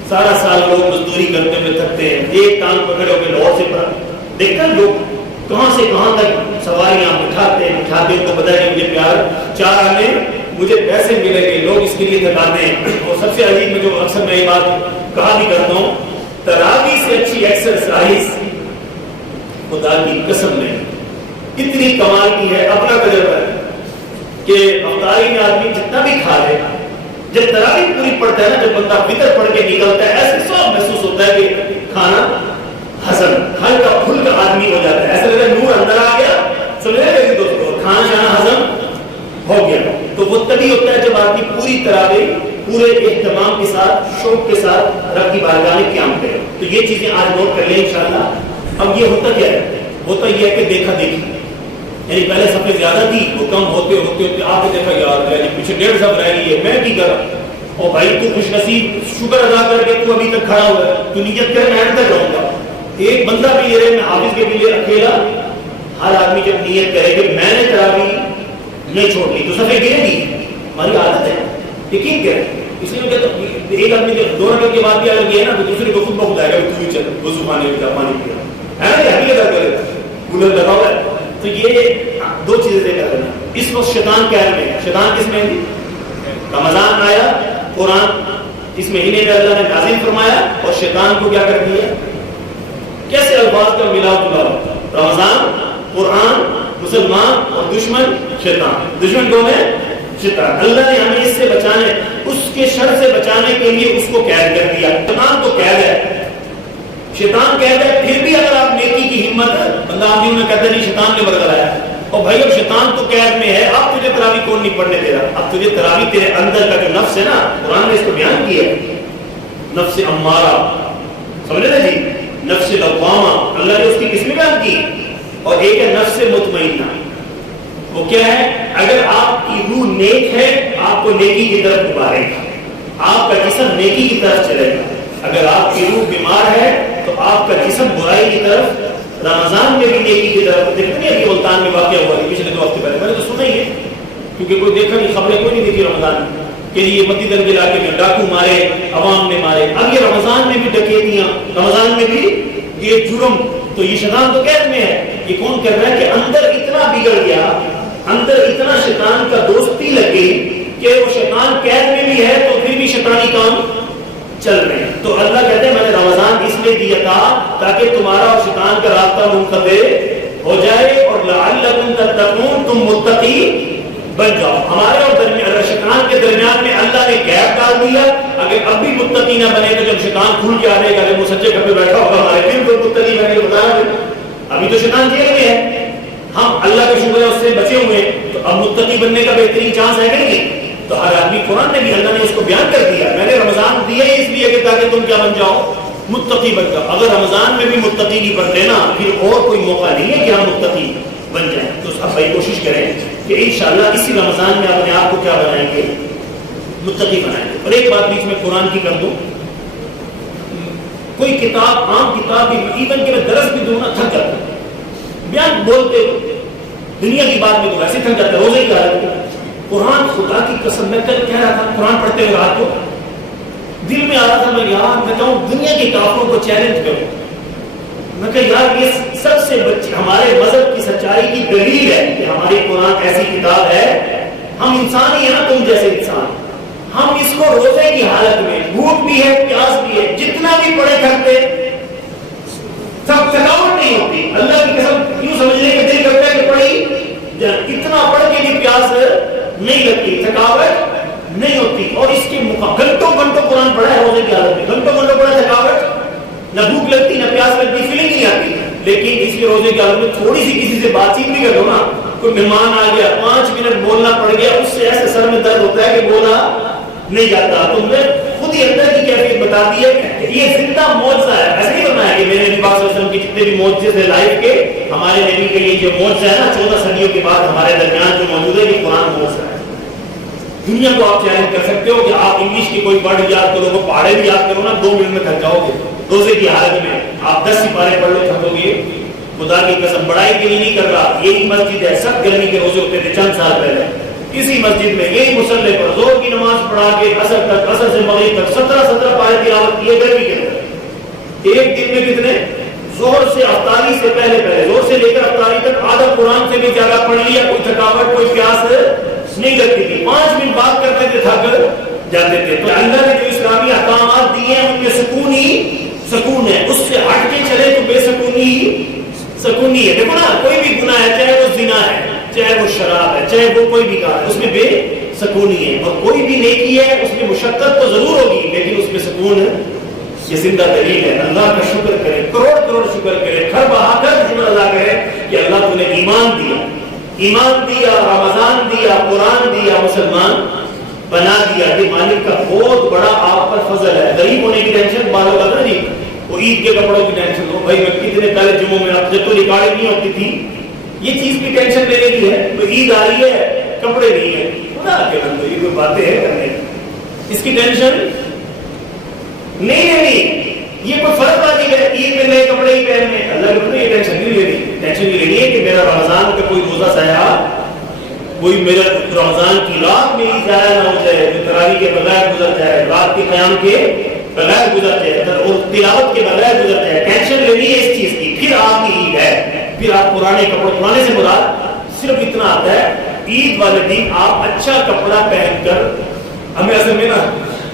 سارا سال لوگ مزدوری کرتے ہوئے تھکتے ہیں، ایک ٹانگ پکڑے ہو کے لاہور سے دیکھتے ہیں لوگ کہاں سے کہاں تک سواریاں بٹھاتے ان کو پتا ہے کہ مجھے پیار 4 آنے مجھے پیسے ملیں گے، لوگ اس کے لیے تھکاتے ہیں۔ اور سب سے عجیب میں جو اکثر میں یہ بات کہا بھی کرتا ہوں، تراویح سے اچھی ایکسرسائز خدا کی قسم میں اتنی کمال کی ہے، اپنا تجربہ ہے کہ افطاری میں آدمی جتنا بھی کھا لے، جب تراویح پوری پڑتا ہے نا، جب بندہ فطر پڑھ کے نکلتا ہے، ایسے سب محسوس ہوتا ہے کہ کھانا ہضم، ہلکا پھلکا آدمی ہو جاتا ہے، ایسا لگتا ہے نور اندر آ گیا، سمجھ رہے ہیں دوستوں، کھانا شانا ہضم ہو گیا۔ تو وہ تبھی ہوتا ہے جب آدمی پوری تراویح پورے اہتمام کے ساتھ، شوق کے ساتھ رب کی بارگاہ میں قیام کرے۔ تو یہ چیزیں آج نوٹ کر لیں انشاءاللہ۔ اب یہ ہوتا کیا ہے؟ ہوتا یہ ہے کہ دیکھا دیکھی، یعنی پہلے صفحے زیادہ تھی، وہ کم ہوتے ہوتے ہوتے آپ نے دیکھا یار جی پیچھے 1.5 صف رہ گئی ہے، میں کی کرا؟ اور بھائی تو خوش نصیب، شکر ادا کر کے تو ابھی تک کھڑا ہوا ہے، تو نیت کرے میں تک رہوں گا۔ ایک بندہ بھی یہ رہے، میں حافظ کے لیے اکیلا، ہر آدمی جب نیت کرے کہ میں نے تراویح نہیں چھوڑ لی تو صفحے گرے گی، ہماری عادت ہے، یقین کرے۔ اس لیے میں کہتا ہوں ایک آدمی جب 2 رکعت کے بعد بھی اگر یہ ہے نا، تو دوسرے کو خود بخود آئے گا تو ہی چل وضو پانی پیا ہے نا، یہ حقیقت کرے کولر لگا ہوا ہے۔ تو یہ 2 چیزیں دیکھ کرنا۔ اس وقت شیطان قید میں ہے، شیطان کس میں ہے؟ رمضان آیا، قرآن اس مہینے میں اللہ نے نازل فرمایا، اور شیطان کو کیا کر دیا؟ کیسے الفاظ کا ملاپ جلا، رمضان، قرآن، مسلمان اور دشمن شیطان۔ دشمن کون ہے؟ شیطان۔ اللہ نے ہمیں اس سے بچانے، اس کے شر سے بچانے کے لیے اس کو قید کر دیا۔ شیطان تو قید ہے، شیطان کہتا ہے، پھر بھی اگر آپ نیکی کی ہمت، بندہ آدمی میں کہتا ہے نہیں شیطان نے برگلایا، اور بھائی اب شیطان تو قید میں ہے، اب تجھے تراویح کون نہیں پڑھنے دے رہا؟ اب تجھے تراویح تیرے اندر کا جو نفس ہے نا، قرآن نے اس کو بیان کیا ہے، نفس امارہ، سمجھ رہے جی، نفس لوامہ، اللہ نے اس کی قسمیں بیان کی، اور ایک ہے نفس مطمئنہ۔ وہ کیا ہے؟ اگر آپ کی روح نیک ہے، آپ کو نیکی کی طرف ابھارے گا، آپ کا جسم نیکی کی طرف چلے گا۔ اگر آپ کی روح بیمار ہے تو آپ کا جسم برائی کی طرف، رمضان میں بھی نیکی کی طرف۔ دیکھتے ہیں کہ ملتان میں واقعہ ہوا ہے پچھلے 2 ہفتے پہلے، میں نے تو سنا ہی ہے، کیونکہ کوئی دیکھا نہیں، خبریں کوئی نہیں دیکھی رمضان میں کہ یہ مدی درج علاقے میں ڈاکو مارے، عوام نے مارے۔ اب یہ رمضان میں بھی ڈکیتیاں، رمضان میں بھی یہ جرم، تو یہ شیطان تو قید میں ہے۔ یہ کون کر رہا ہے کہ اندر اتنا بگڑ گیا، اندر اتنا شیطان کا دوستی لگی کہ وہ شیطان قید میں بھی ہے تو پھر بھی شیطانی کام چل رہے ہیں۔ تو اللہ کہتے ہیں میں نے رمضان اس لیے دیا تھا تاکہ تمہارا اور شیطان کا رابطہ منقطع ہو جائے، اور لعلکم تتقون، تم متقی بن جاؤ۔ ہمارے اور شیطان کے درمیان میں اللہ نے گیپ ڈال دیا، اگر اب بھی متقی نہ بنے تو جب شیطان کھل کے آنے گا، جب وہ سچے گھر پہ بیٹھا ہوگا ہمارے دل کو متقی بنے گا، ابھی تو شیطان جیل میں ہے، ہم اللہ کا شکر ہے اس سے بچے ہوئے ہیں، تو اب متقی بننے کا بہترین چانس ہے کہ نہیں؟ تو ہر آدمی، قرآن نے بھی اللہ نے اس کو بیان کر دیا، میں نے رمضان دیا اس لیے کہ تاکہ تم کیا بن جاؤ؟ متقی بن جاؤ. اگر رمضان میں بھی متقی نہیں بنتے نا پھر اور کوئی موقع نہیں ہے کہ ہم متقی بن جائیں. تو اب بھائی کوشش کریں کہ انشاءاللہ اسی رمضان میں اپنے آپ کو کیا بنائیں گے؟ متقی بنائیں گے. اور ایک بات بیچ میں قرآن کی کر دوں, کوئی کتاب عام کتاب بھی ایون کہ میں درس بھی دوں نا تھک جاتا ہوں, بیان بولتے دنیا کی بات میں تو ویسے تھک جاتا ہے. روزے کی حالت میں قرآن خدا کی قسم میں کل کہہ رہا تھا قرآن پڑھتے ہوئے رات کو دل میں آ رہا تھا میں یار میں کہوں دنیا کے کافروں کو چیلنج کروں. میں کہ یار یہ سب سے بچے ہمارے مذہب کی سچائی کی دلیل ہے کہ ہماری قرآن ایسی کتاب ہے. ہم انسان ہی ہیں نا تم جیسے انسان. ہم اس کو روزے کی حالت میں بھوک بھی ہے پیاس بھی ہے جتنا بھی پڑھے تھکتے تھکاوٹ نہیں ہوتی. اللہ کی قسم یوں سمجھنے کے دل کرتا ہے کہ پڑھی اتنا پڑھ کے بھی پیاس نہیں لگتی, تھکاوٹ نہیں ہوتی. اور اس کے گھنٹوں گھنٹوں قرآن پڑھا ہے روزے کی حالت میں, گھنٹوں گھنٹوں پڑھا, تھکاوٹ نہ بھوک لگتی نہ پیاس لگتی, فیلنگ نہیں آتی. لیکن اس کے روزے کی حالت میں تھوڑی سی کسی سے بات چیت بھی کر دو نا, کوئی مہمان آ گیا 5 منٹ بولنا پڑ گیا, اس سے ایسے سر میں درد ہوتا ہے کہ بولا نہیں جاتا. تم نے خود ہی اندر کی کیفیت بتا دی ہے کہ یہ زندہ معجزہ ہے. ایسے نہیں بتایا کہ میرے نبی پاک صلی اللہ علیہ وسلم کے جتنے بھی معجزے تھے لائف کے, ہمارے نبی کے لیے جو معجزہ ہے نا 14 صدیوں کے بعد ہمارے درمیان جو موجود ہے یہ قرآن معجزہ ہے. دنیا کو آپ چیلنج کر سکتے ہو کہ آپ انگلش کی کوئی ورڈ یاد کرو, وہ پہاڑے بھی یاد کرو نا 2 منٹ میں تھک جاؤ گے. روزے کی حالت میں آپ 10 سپارے پڑھ لو تھکو گے. خدا کی قسم بڑائی کے لیے نہیں کر رہا, یہی مسجد ہے, سب گرمی کے روزے ہوتے تھے چند سال پہلے اسی مسجد میں یہی مصلے پر زور کی نماز پڑھا کے عصر تک, عصر سے مغرب تک 17 پارے تلاوت کیے گرمی کے اندر. ایک دن میں کتنے؟ زہر سے افطاری سے پہلے زہر سے لے کر افطاری تک آدھا قرآن سے بھی زیادہ پڑھ لیا, کوئی تھکاوٹ کوئی پیاس نہیں لگتی تھی. 5 منٹ بات کرتے تھے تھک جاتے تھے. تو اللہ نے جو اسلامی احکامات دیے ہیں ان میں سکون ہی سکون ہے. اس سے ہٹ کے چلے تو بے سکونی ہے. دیکھو نا کوئی بھی گناہ ہے, چاہے وہ زنا ہے, چاہے وہ شراب ہے, چاہے وہ کوئی بھی کام ہے, اس میں بے سکونی ہے. اور کوئی بھی نیکی ہے اس میں مشقت تو ضرور ہوگی لیکن اس میں سکون ہے. یہ زندہ دلیل ہے. اللہ کا شکر کرے, کروڑ شکر کرے, گھر بہا کر شکر ادا کرے کہ اللہ تو نے ایمان دیا, رمضان دیا, قرآن دیا, مسلمان بنا دیا. یہ مالک کا بہت بڑا آپ پر فضل ہے. غریب ہونے کی ٹینشن بالوں کا نا نہیں, وہ عید کے کپڑوں کی ٹینشن ہو بھائی میں کتنے پہلے جمعوں میں جب تو ریکارڈنگ نہیں ہوتی تھی یہ چیز کی ٹینشن لینے کی ہے. عید آ رہی ہے کپڑے نہیں ہے, خدا کے بندے یہ کوئی باتیں ہیں کرنے اس کی ٹینشن نہیں لینی. یہ کوئی فرق بات نہیں ہے عید میں نئے کپڑے ہی پہننے. اللہ کے بندے یہ ٹینشن نہیں لینی. ٹینشن یہ لینی ہے کہ میرا رمضان کا کوئی روزہ ضائع, کوئی میرا رمضان کی رات میری ضائع نہ ہو جائے, جو تراویح کے بغیر گزر جائے, رات کے قیام کے بغیر گزر جائے اور تلاوت کے بغیر گزر جائے. ٹینشن لینی ہے اس چیز کی. پھر آپ کی عید ہے, پھر آپ پرانے کپڑے, پرانے سے مراد صرف اتنا آتا ہے عید والے دن آپ اچھا کپڑا پہن کر, ہمیں اصل میں نا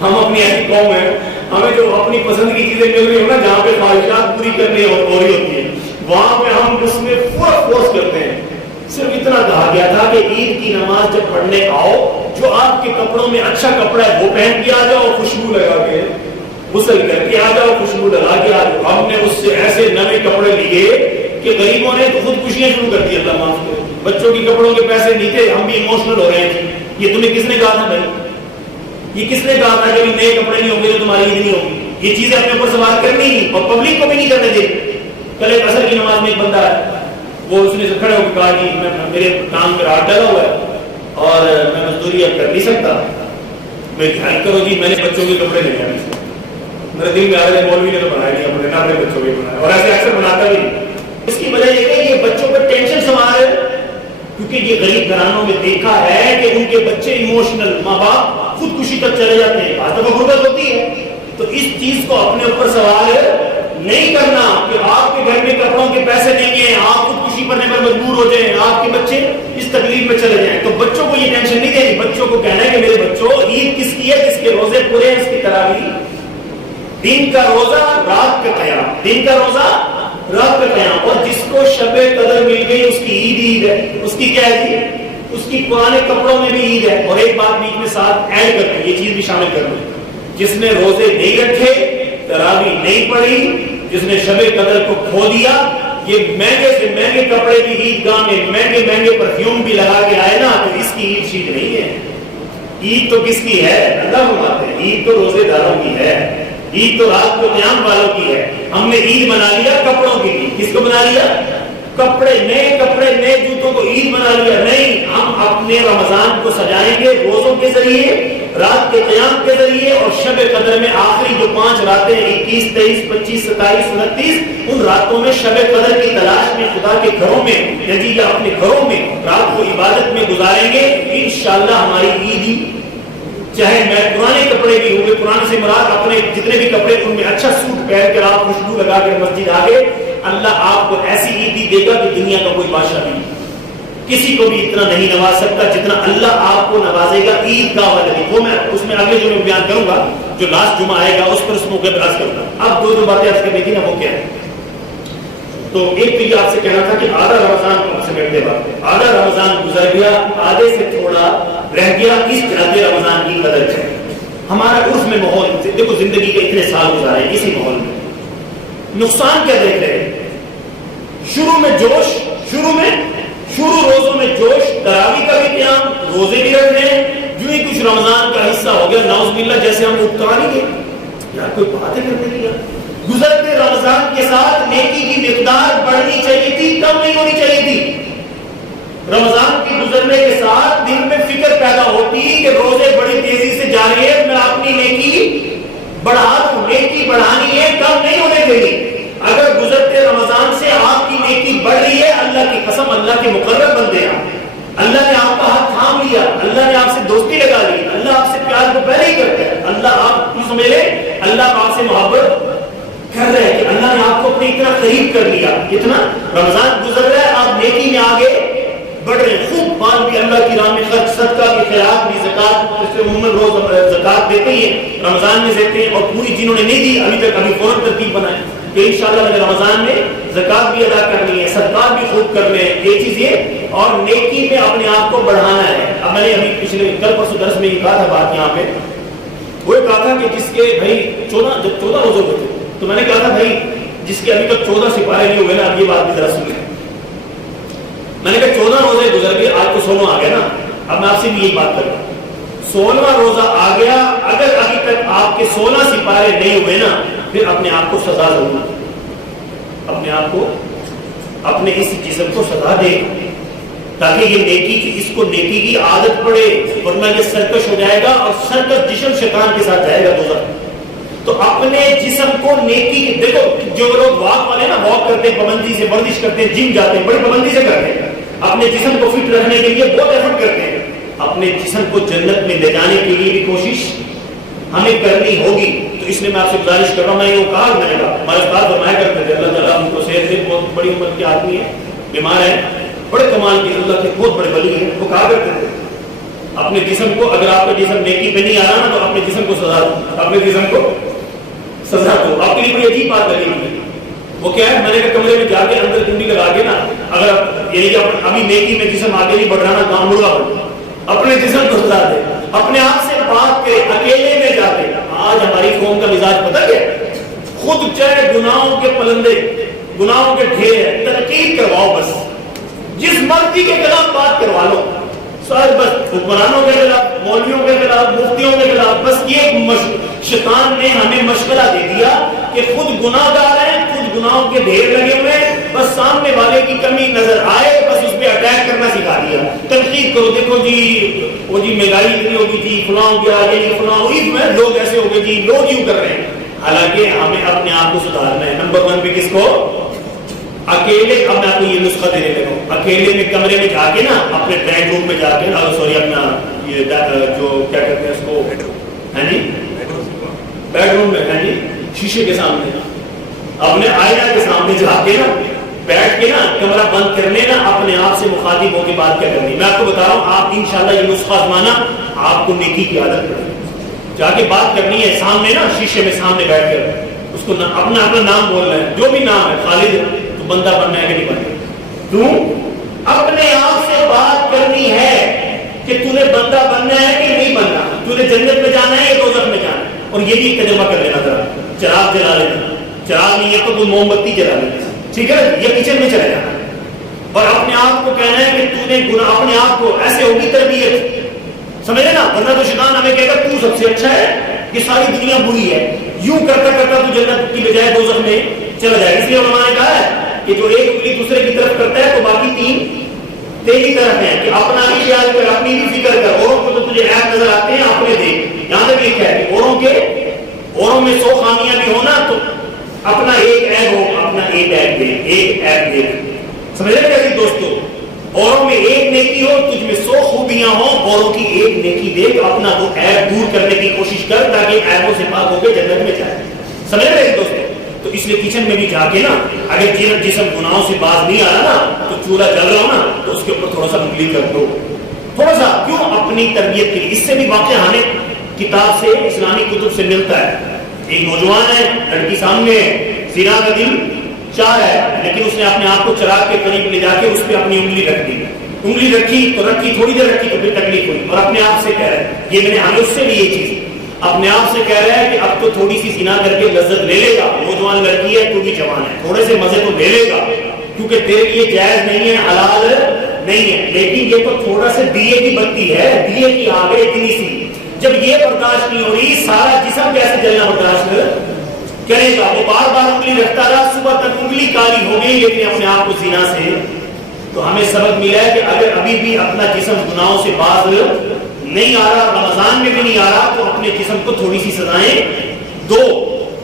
ہم اپنی ایسی قوم ہیں ہمیں جو اپنی پسند کی چیزیں مل رہی ہو نا جہاں پہ خواہشات پوری کرنی ہو رہی ہوتی ہے وہاں پہ ہم اس میں پورا فورس کرتے ہیں. صرف اتنا کہا گیا تھا کہ عید کی نماز جب پڑھنے آؤ جو آپ کے کپڑوں میں اچھا کپڑا ہے وہ پہن کے آ جاؤ, خوشبو لگا کے غسل کر کے آ جاؤ, خوشبو لگا کے آ جاؤ. ہم نے اس سے ایسے نئے کپڑے لیے کہ غریبوں نے تو خودکشیاں شروع کر دی. اللہ معاف کرے, بچوں کے کپڑوں کے پیسے نہیں تھے, ہم بھی ایموشنل ہو رہے ہیں. یہ تمہیں کس نے کہا تھا بھائی, یہ کس نے کہا تھا کہ نئے کپڑے نہیں ہوں گے تو تمہاری عید نہیں ہوگی. یہ چیزیں اپنے اوپر سوار کرنی ہی اور پبلک کو بھی نہیں کرنے دے. کل ایک عصر کی نماز میں ایک بندہ ہے, وہ اس نے کھڑے ہو کے کہا کہ میرے کام میں ہاتھ ڈلا ہوا ہے اور میں مزدوری اب کر نہیں سکتا, میں ہیلپ کرو جی, میں نے بچوں کے کپڑے نہیں بنائے. میرے دل میں آ رہا ہے مولوی نے تو بنایا نہیں, اپنے نہ اپنے بچوں کے بنایا, اور ایسے اکثر بناتا بھی. اس کی وجہ یہ ہے کہ یہ بچوں پر ٹینشن سوار ہے کیونکہ یہ غریب گھرانوں میں دیکھا ہے کہ ان کے بچے ایموشنل, ماں باپ خودکشی تک چلے جاتے ہیں. بات تو غربت ہوتی ہے. تو اس چیز کو اپنے اوپر سوال نہیں کرنا کہ آپ کے گھر میں کپڑوں کے پیسے نہیں ہیں, آپ خودکشی کرنے پر مجبور ہو جائیں, آپ کے بچے اس تکلیف میں چلے جائیں. تو بچوں کو یہ ٹینشن نہیں دینی. بچوں کو کہنا ہے کہ میرے بچوں عید کس کی ہے, جس کے روزے پورے ہیں, اس کی تراویح, دن کا روزہ رات کا قیام, دن کا روزہ رات کا قیام. اور جس کو شب قدر مل گئی اس کی عید ہے, اس کی کیا ہے جی, اس کی پرانے کپڑوں میں بھی عید ہے. اور ایک بات بیچ میں ساتھ ایڈ کرتے ہیں, یہ چیز بھی شامل کر دیں, جس نے روزے نہیں رکھے, تراویح نہیں پڑھی, جس نے شب قدر کو کھو دیا, یہ مہنگے سے مہنگے کپڑے بھی عید گاہ میں مہنگے پرفیوم بھی لگا کے آئے نا, تو اس کی عید شید نہیں ہے. عید تو کس کی ہے, اللہ فرماتے ہیں عید تو روزے داروں کی ہے. عید تو رات کو قیام والوں کی ہے. ہم نے عید بنا لیا کپڑوں کی عید. کس کو بنا لیا؟ کپڑے نئے جوتوں کو عید بنا لیا. نہیں، ہم اپنے رمضان کو سجائیں گے روزوں کے ذریعے، رات کے قیام کے ذریعے، اور شب قدر میں آخری جو 5 راتیں 21 23 25 27 29 ان راتوں میں شب قدر کی تلاش میں خدا کے گھروں میں یا اپنے گھروں میں رات کو عبادت میں گزاریں گے. انشاءاللہ ہماری عید ہی، چاہے میں پرانے کپڑے بھی ہوں گے، پرانے سے مراد اپنے جتنے بھی کپڑے ان میں اچھا سوٹ پہن کر آپ خوشبو لگا کر مسجد آگے، اللہ آپ کو ایسی عید دے گا کہ دنیا کا کوئی بادشاہ نہیں، کسی کو بھی اتنا نہیں نواز سکتا جتنا اللہ آپ کو نوازے گا عید کا والدی. وہ میں اس میں اگلے جمعے میں بیان کروں گا، جو لاسٹ جمعہ آئے گا اس پر اس موقع پر عرض کروں گا. اب دو باتیں عرض کرنی تھی نا، وہ کیا ہے؟ تو ایک تو یہ آپ سے کہنا تھا کہ آدھا رمضان کو سمیٹنے بات، آدھا رمضان گزر گیا، آدھے سے تھوڑا رہ گیا، اس آدھے رمضان کی قدر ہے. ہمارا عرف میں ماحول، دیکھو زندگی کے اتنے سال گزارے اسی ماحول میں، نقصان کیا دیکھ رہے ہیں؟ شروع میں جوش، شروع روزوں میں جوش، تراویح کا بھی قیام، روزے بھی رکھ رہے ہیں، جو ہی کچھ رمضان کا حصہ ہو گیا نعوذ باللہ جیسے ہم اکتا نہیں گئے یار، کوئی باتیں کرنے کی. گزرتے رمضان کے ساتھ نیکی کی مقدار بڑھنی چاہیے تھی، کم نہیں ہونی چاہیے تھی. رمضان کے گزرنے کے ساتھ دل میں فکر پیدا ہوتی کہ روزے بڑی تیزی سے جاری ہے، میں اپنی نیکی بڑھا دوں. نیکی بڑھانی ہے، کم نہیں ہونے دینی. اگر گزرتے رمضان سے آپ کی نیکی بڑھ رہی ہے، اللہ کی قسم اللہ کے مقرب بندے ہیں، اللہ نے آپ کا ہاتھ تھام لیا، اللہ نے آپ سے دوستی لگا لی، اللہ آپ سے پیار کو پہلے ہی کرتا ہے. اللہ آپ کو سمجھ لے، اللہ آپ سے محبت کر رہے ہیں کہ اللہ نے آپ کو اپنے اتنا قریب کر لیا. کتنا رمضان گزر رہا ہے، آپ نیکی میں آگے بڑھ رہے ہیں. خوب مال بھی اللہ کی راہ میں خرچ، صدقہ بھی، خیرات بھی، زکات اس سے عموماً روز زکات دیتے ہیں، رمضان میں دیتے ہیں. اور پوری جنہوں نے نہیں دی ابھی تک، ابھی فوراً ترتیب بنائیں کہ انشاءاللہ میں رمضان میں زکات بھی ادا کرنی ہے، صدقات بھی خوب کرنے ہیں. یہ چیز یہ، اور نیکی میں اپنے آپ کو بڑھانا ہے. اب میں نے ابھی پچھلے کل پرسوں درس میں یہ کہا تھا بات یہاں پہ، وہ کہا تھا کہ جس کے بھائی 14 روزے ہوتے، تو میں نے کہا تھا بھائی جس کے ابھی تک 14 سپارے نہیں ہوئے نا، اب یہ بات بھی ذرا سن لیں. میں نے کہا 14 روزے گزر گئے، آج تو 16 آ گیا نا. اب میں آپ سے بھی یہی بات کر رہا ہوں، 16واں روزہ آ گیا، اگر ابھی تک آپ کے 16 سپارے نہیں ہوئے نا، پھر اپنے آپ کو سزا ضرور دے، اپنے آپ کو، اپنے اس جسم کو سزا دے، تاکہ یہ نیکی کی، اس کو نیکی کی عادت پڑے، ورنہ یہ سرکش ہو جائے گا، اور سرکش جسم شیطان کے ساتھ جائے گا دوزخ. تو اپنے جسم کو نیکی، دیکھو جو لوگ واک والے نا، واک کرتے ہیں، پابندی سے ورزش کرتے ہیں، جم جاتے ہیں، بڑی پابندی سے کرتے ہیں، اپنے جسم کو فٹ رکھنے کے لیے بہت ایفرٹ کرتے ہیں. اپنے جسم کو جنت میں لے جانے کے لیے بھی کوشش ہمیں کرنی ہوگی. تو اس لیے میں آپ سے گزارش کر رہا ہوں، میں یہ کہا، میں نے کہا ہمارے استاد فرمایا کرتے تھے، اللہ تعالیٰ ان کو صحت دے، بہت بڑی عمر کے آدمی ہیں، بیمار ہیں، بڑے کمال کے اللہ کے بہت بڑے ولی ہیں. وہ کہا کرتے تھے اپنے جسم کو، اگر آپ کا جسم نیکی پہ نہیں آ رہا نا، تو اپنے جسم کو سزا دو، اپنے جسم کو سزا دو. آپ کے لیے بڑی عجیب بات لگی مجھے. وہ کیا ہے؟ میں نے کہا کمرے میں جا کے اندر کنڈی لگا کے نا، اگر یعنی کہ ابھی نیکی میں جسم آگے نہیں بڑھ رہا نا، کام مرغا بڑھ، اپنے جسم کو سزا دے، اپنے آپ سے بات کرے، اکیلے میں جا کے. آج ہماری قوم کا مزاج پتہ کیا ہے؟ خود چاہے گناہوں کے پلندے، گناہوں کے ڈھیر، تنقید کرواؤ، بس جس مرضی کے خلاف بات کروا لو، سر بس حکمرانوں کے خلاف، مولویوں کے خلاف، مفتیوں کے خلاف. بس یہ شیطان نے ہمیں مشغلہ دے دیا کہ خود گناہ گار ہیں، خود گناہوں کے ڈھیر لگے ہوئے ہیں، بس سامنے والے کی کمی نظر آئے بس اس پہ اٹیک کرنا سکھا دیا. تنقید کرو، دیکھو جی وہ جی مہنگائی اتنی ہوگی جی، فلاں گیا یہ فلاں، عید میں لوگ ایسے ہو گئے جی، لوگ یوں کر رہے ہیں. حالانکہ ہمیں اپنے آپ کو سدھارنا ہے. نمبر 1 پہ کس کو؟ اکیلے. اب میں آپ کو یہ نسخہ دینے لگا ہوں، اکیلے میں کمرے میں جا کے نا، اپنے بیڈ روم میں جا کے، سوری اپنا یہ جو کیا کہتے ہیں اس کو، ہے جی بیڈ روم میں، ہے جی شیشے کے سامنے، اپنے آئینہ کے سامنے جا کے نا، بیٹھ کے نا، کمرہ بند کرنے نا، اپنے آپ سے مخاطب ہو کے بات کیا کرنی. میں آپ کو بتا رہا ہوں، آپ انشاءاللہ یہ نسخہ آزمانا، آپ کو نیکی کی عادت پڑے. جا کے بات کرنی ہے سامنے نا، شیشے میں سامنے بیٹھ کر، اس کو اپنا نام بولنا ہے، جو بھی نام ہے. خالد تو بندہ بننا ہے کہ نہیں بننا؟ تو اپنے آپ سے بات کرنی ہے کہ تو نے بندہ بننا ہے کہ نہیں بننا، تو نے جنت میں جانا ہے یا دوزخ میں جانا ہے. اور یہ بھی تجربہ کر لینا ذرا، چراغ جلا لینا، چراغ نہیں ہے تو کوئی موم بتی جلا لینا، ٹھیک ہے، یہ کچن میں چلے جانا. اور اپنے آپ کو کہنا ہے کہ تو نے گناہ، اپنے آپ کو ایسے ہوگی تربیت، سمجھے نا، ورنہ تو شیطان ہمیں کہے گا تو سب سے اچھا ہے، یہ ساری دنیا بری ہے. یوں کرتا کرتا تو جنت کی بجائے دوزخ میں چلا جائے. اس لیے علماء نے کہا ہے کہ جو ایک انگلی دوسرے کی طرف کرتا ہے تو باقی تین تیری طرف ہیں کہ اپنا بھی خیال کر, اپنی بھی فکر کر, اوروں کو تو تجھے عیب نظر آتے ہیں اپنے دیکھ. یہاں تک لکھا ہے کہ اوروں میں 100 خامیاں بھی ہونا تو اپنا ایک عیب ہو, اپنا ایک عیب دیکھ, ایک عیب دیکھ. سمجھ رہے ہیں دوستو, اوروں میں ایک نیکی ہو, تجھ میں 100 خوبیاں ہوں, اوروں کی ایک نیکی دیکھ, اپنا وہ عیب دور کرنے کی کوشش کر تاکہ عیبوں سے پاک ہو کے جنت میں جائے. سمجھ رہے ہیں دوستو. تو اس لیے کچن میں بھی جا کے نا اگر جسم گناہوں سے باز نہیں آ رہا نا تو چولہا جل رہا ہو نا تو اس کے اوپر تھوڑا سا انگلی کر دو, تھوڑا سا, کیوں, اپنی تربیت کے لیے. اس سے بھی واقعہ ہمیں کتاب سے, اسلامی کتب سے ملتا ہے. ایک نوجوان ہے, لڑکی سامنے ہے, زنا کا دل چاہ ہے, لیکن اس نے اپنے آپ کو چراغ کے قریب لے جا کے اس پہ اپنی انگلی رکھ دی. انگلی رکھی تو رکھی, تھوڑی دیر رکھی تو پھر تکلیف ہوئی, اور اپنے آپ سے کہہ رہا ہے, یہ میں نے ہمیں اس سے بھی یہ چیز اپنے آپ سے کہہ رہا ہے کہ اب تو تھوڑی سی زنا کر کے لذت لے لے گا. نوجوان لڑکی ہے, تو بھی جوان ہے, تھوڑے سے مزے تو لے لے گا کیونکہ تیرے لیے جائز نہیں ہے, حلال نہیں ہے, لیکن یہ تو تھوڑا سے دیے کی بتی ہے, دیے کی آگ ہے اتنی سی. جب یہ برداشت نہیں ہو رہی, سارا جسم کیسے جلنا برداشت کرے گا. وہ بار بار انگلی رکھتا رہا, صبح تک انگلی کالی ہو گئی, لیکن اپنے آپ کو زنا سے. تو ہمیں سبق ملا ہے کہ اگر ابھی بھی اپنا جسم گناہوں سے باز نہیں آ رہا, رمضان میں بھی نہیں آ رہا, تو اپنے جسم کو تھوڑی سی سزائیں دو.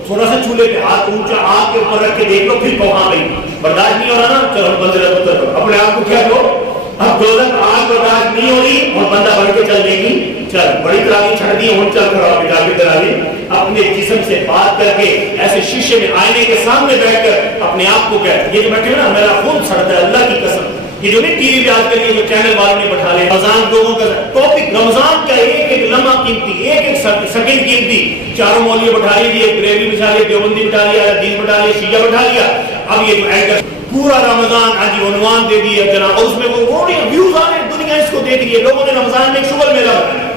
تھوڑا سا چولہے پہ ہاتھ اونچا آگ کے اوپر رکھ کے دیکھ لو, پھر کہو ہاں بھائی برداشت نہیں ہو رہا نا, چلو بند رہو, اپنے آپ کو کیا کرو, اب دوزخ آگ برداشت نہیں ہو رہی اور بندہ بڑھ کے چل دے گی, چل بڑی تراویح چھڑ دی, ہوں چل کر جا کے تراویح اپنے جسم سے بات کر کے ایسے شیشے میں آئینے کے سامنے بیٹھ کر اپنے آپ کو کہتے, یہ جو بیٹھے نا میرا خون سڑتا ہے اللہ کی قسم. یہ جو نہیں ٹی وی پہ آج کل یہ جو چینل والوں نے بٹھا لے, رمضان لوگوں کا ٹاپک, رمضان کا ایک ایک لمحہ قیمتی, ایک ایک سیکنڈ قیمتی. چاروں مولوی بٹھا لیجیے, بریلوی بٹھا لیے, دیوبندی بٹھا لیا, حدیث بٹھا لیا, شیعہ بٹھا لیا. اب یہ جو اینکر پورا رمضان آج عنوان دے دیا جناب, اور اس میں وہ ویوز آ رہے, دنیا اس کو دیکھ رہی ہے. لوگوں نے رمضان میں ایک شغل میلہ بنایا,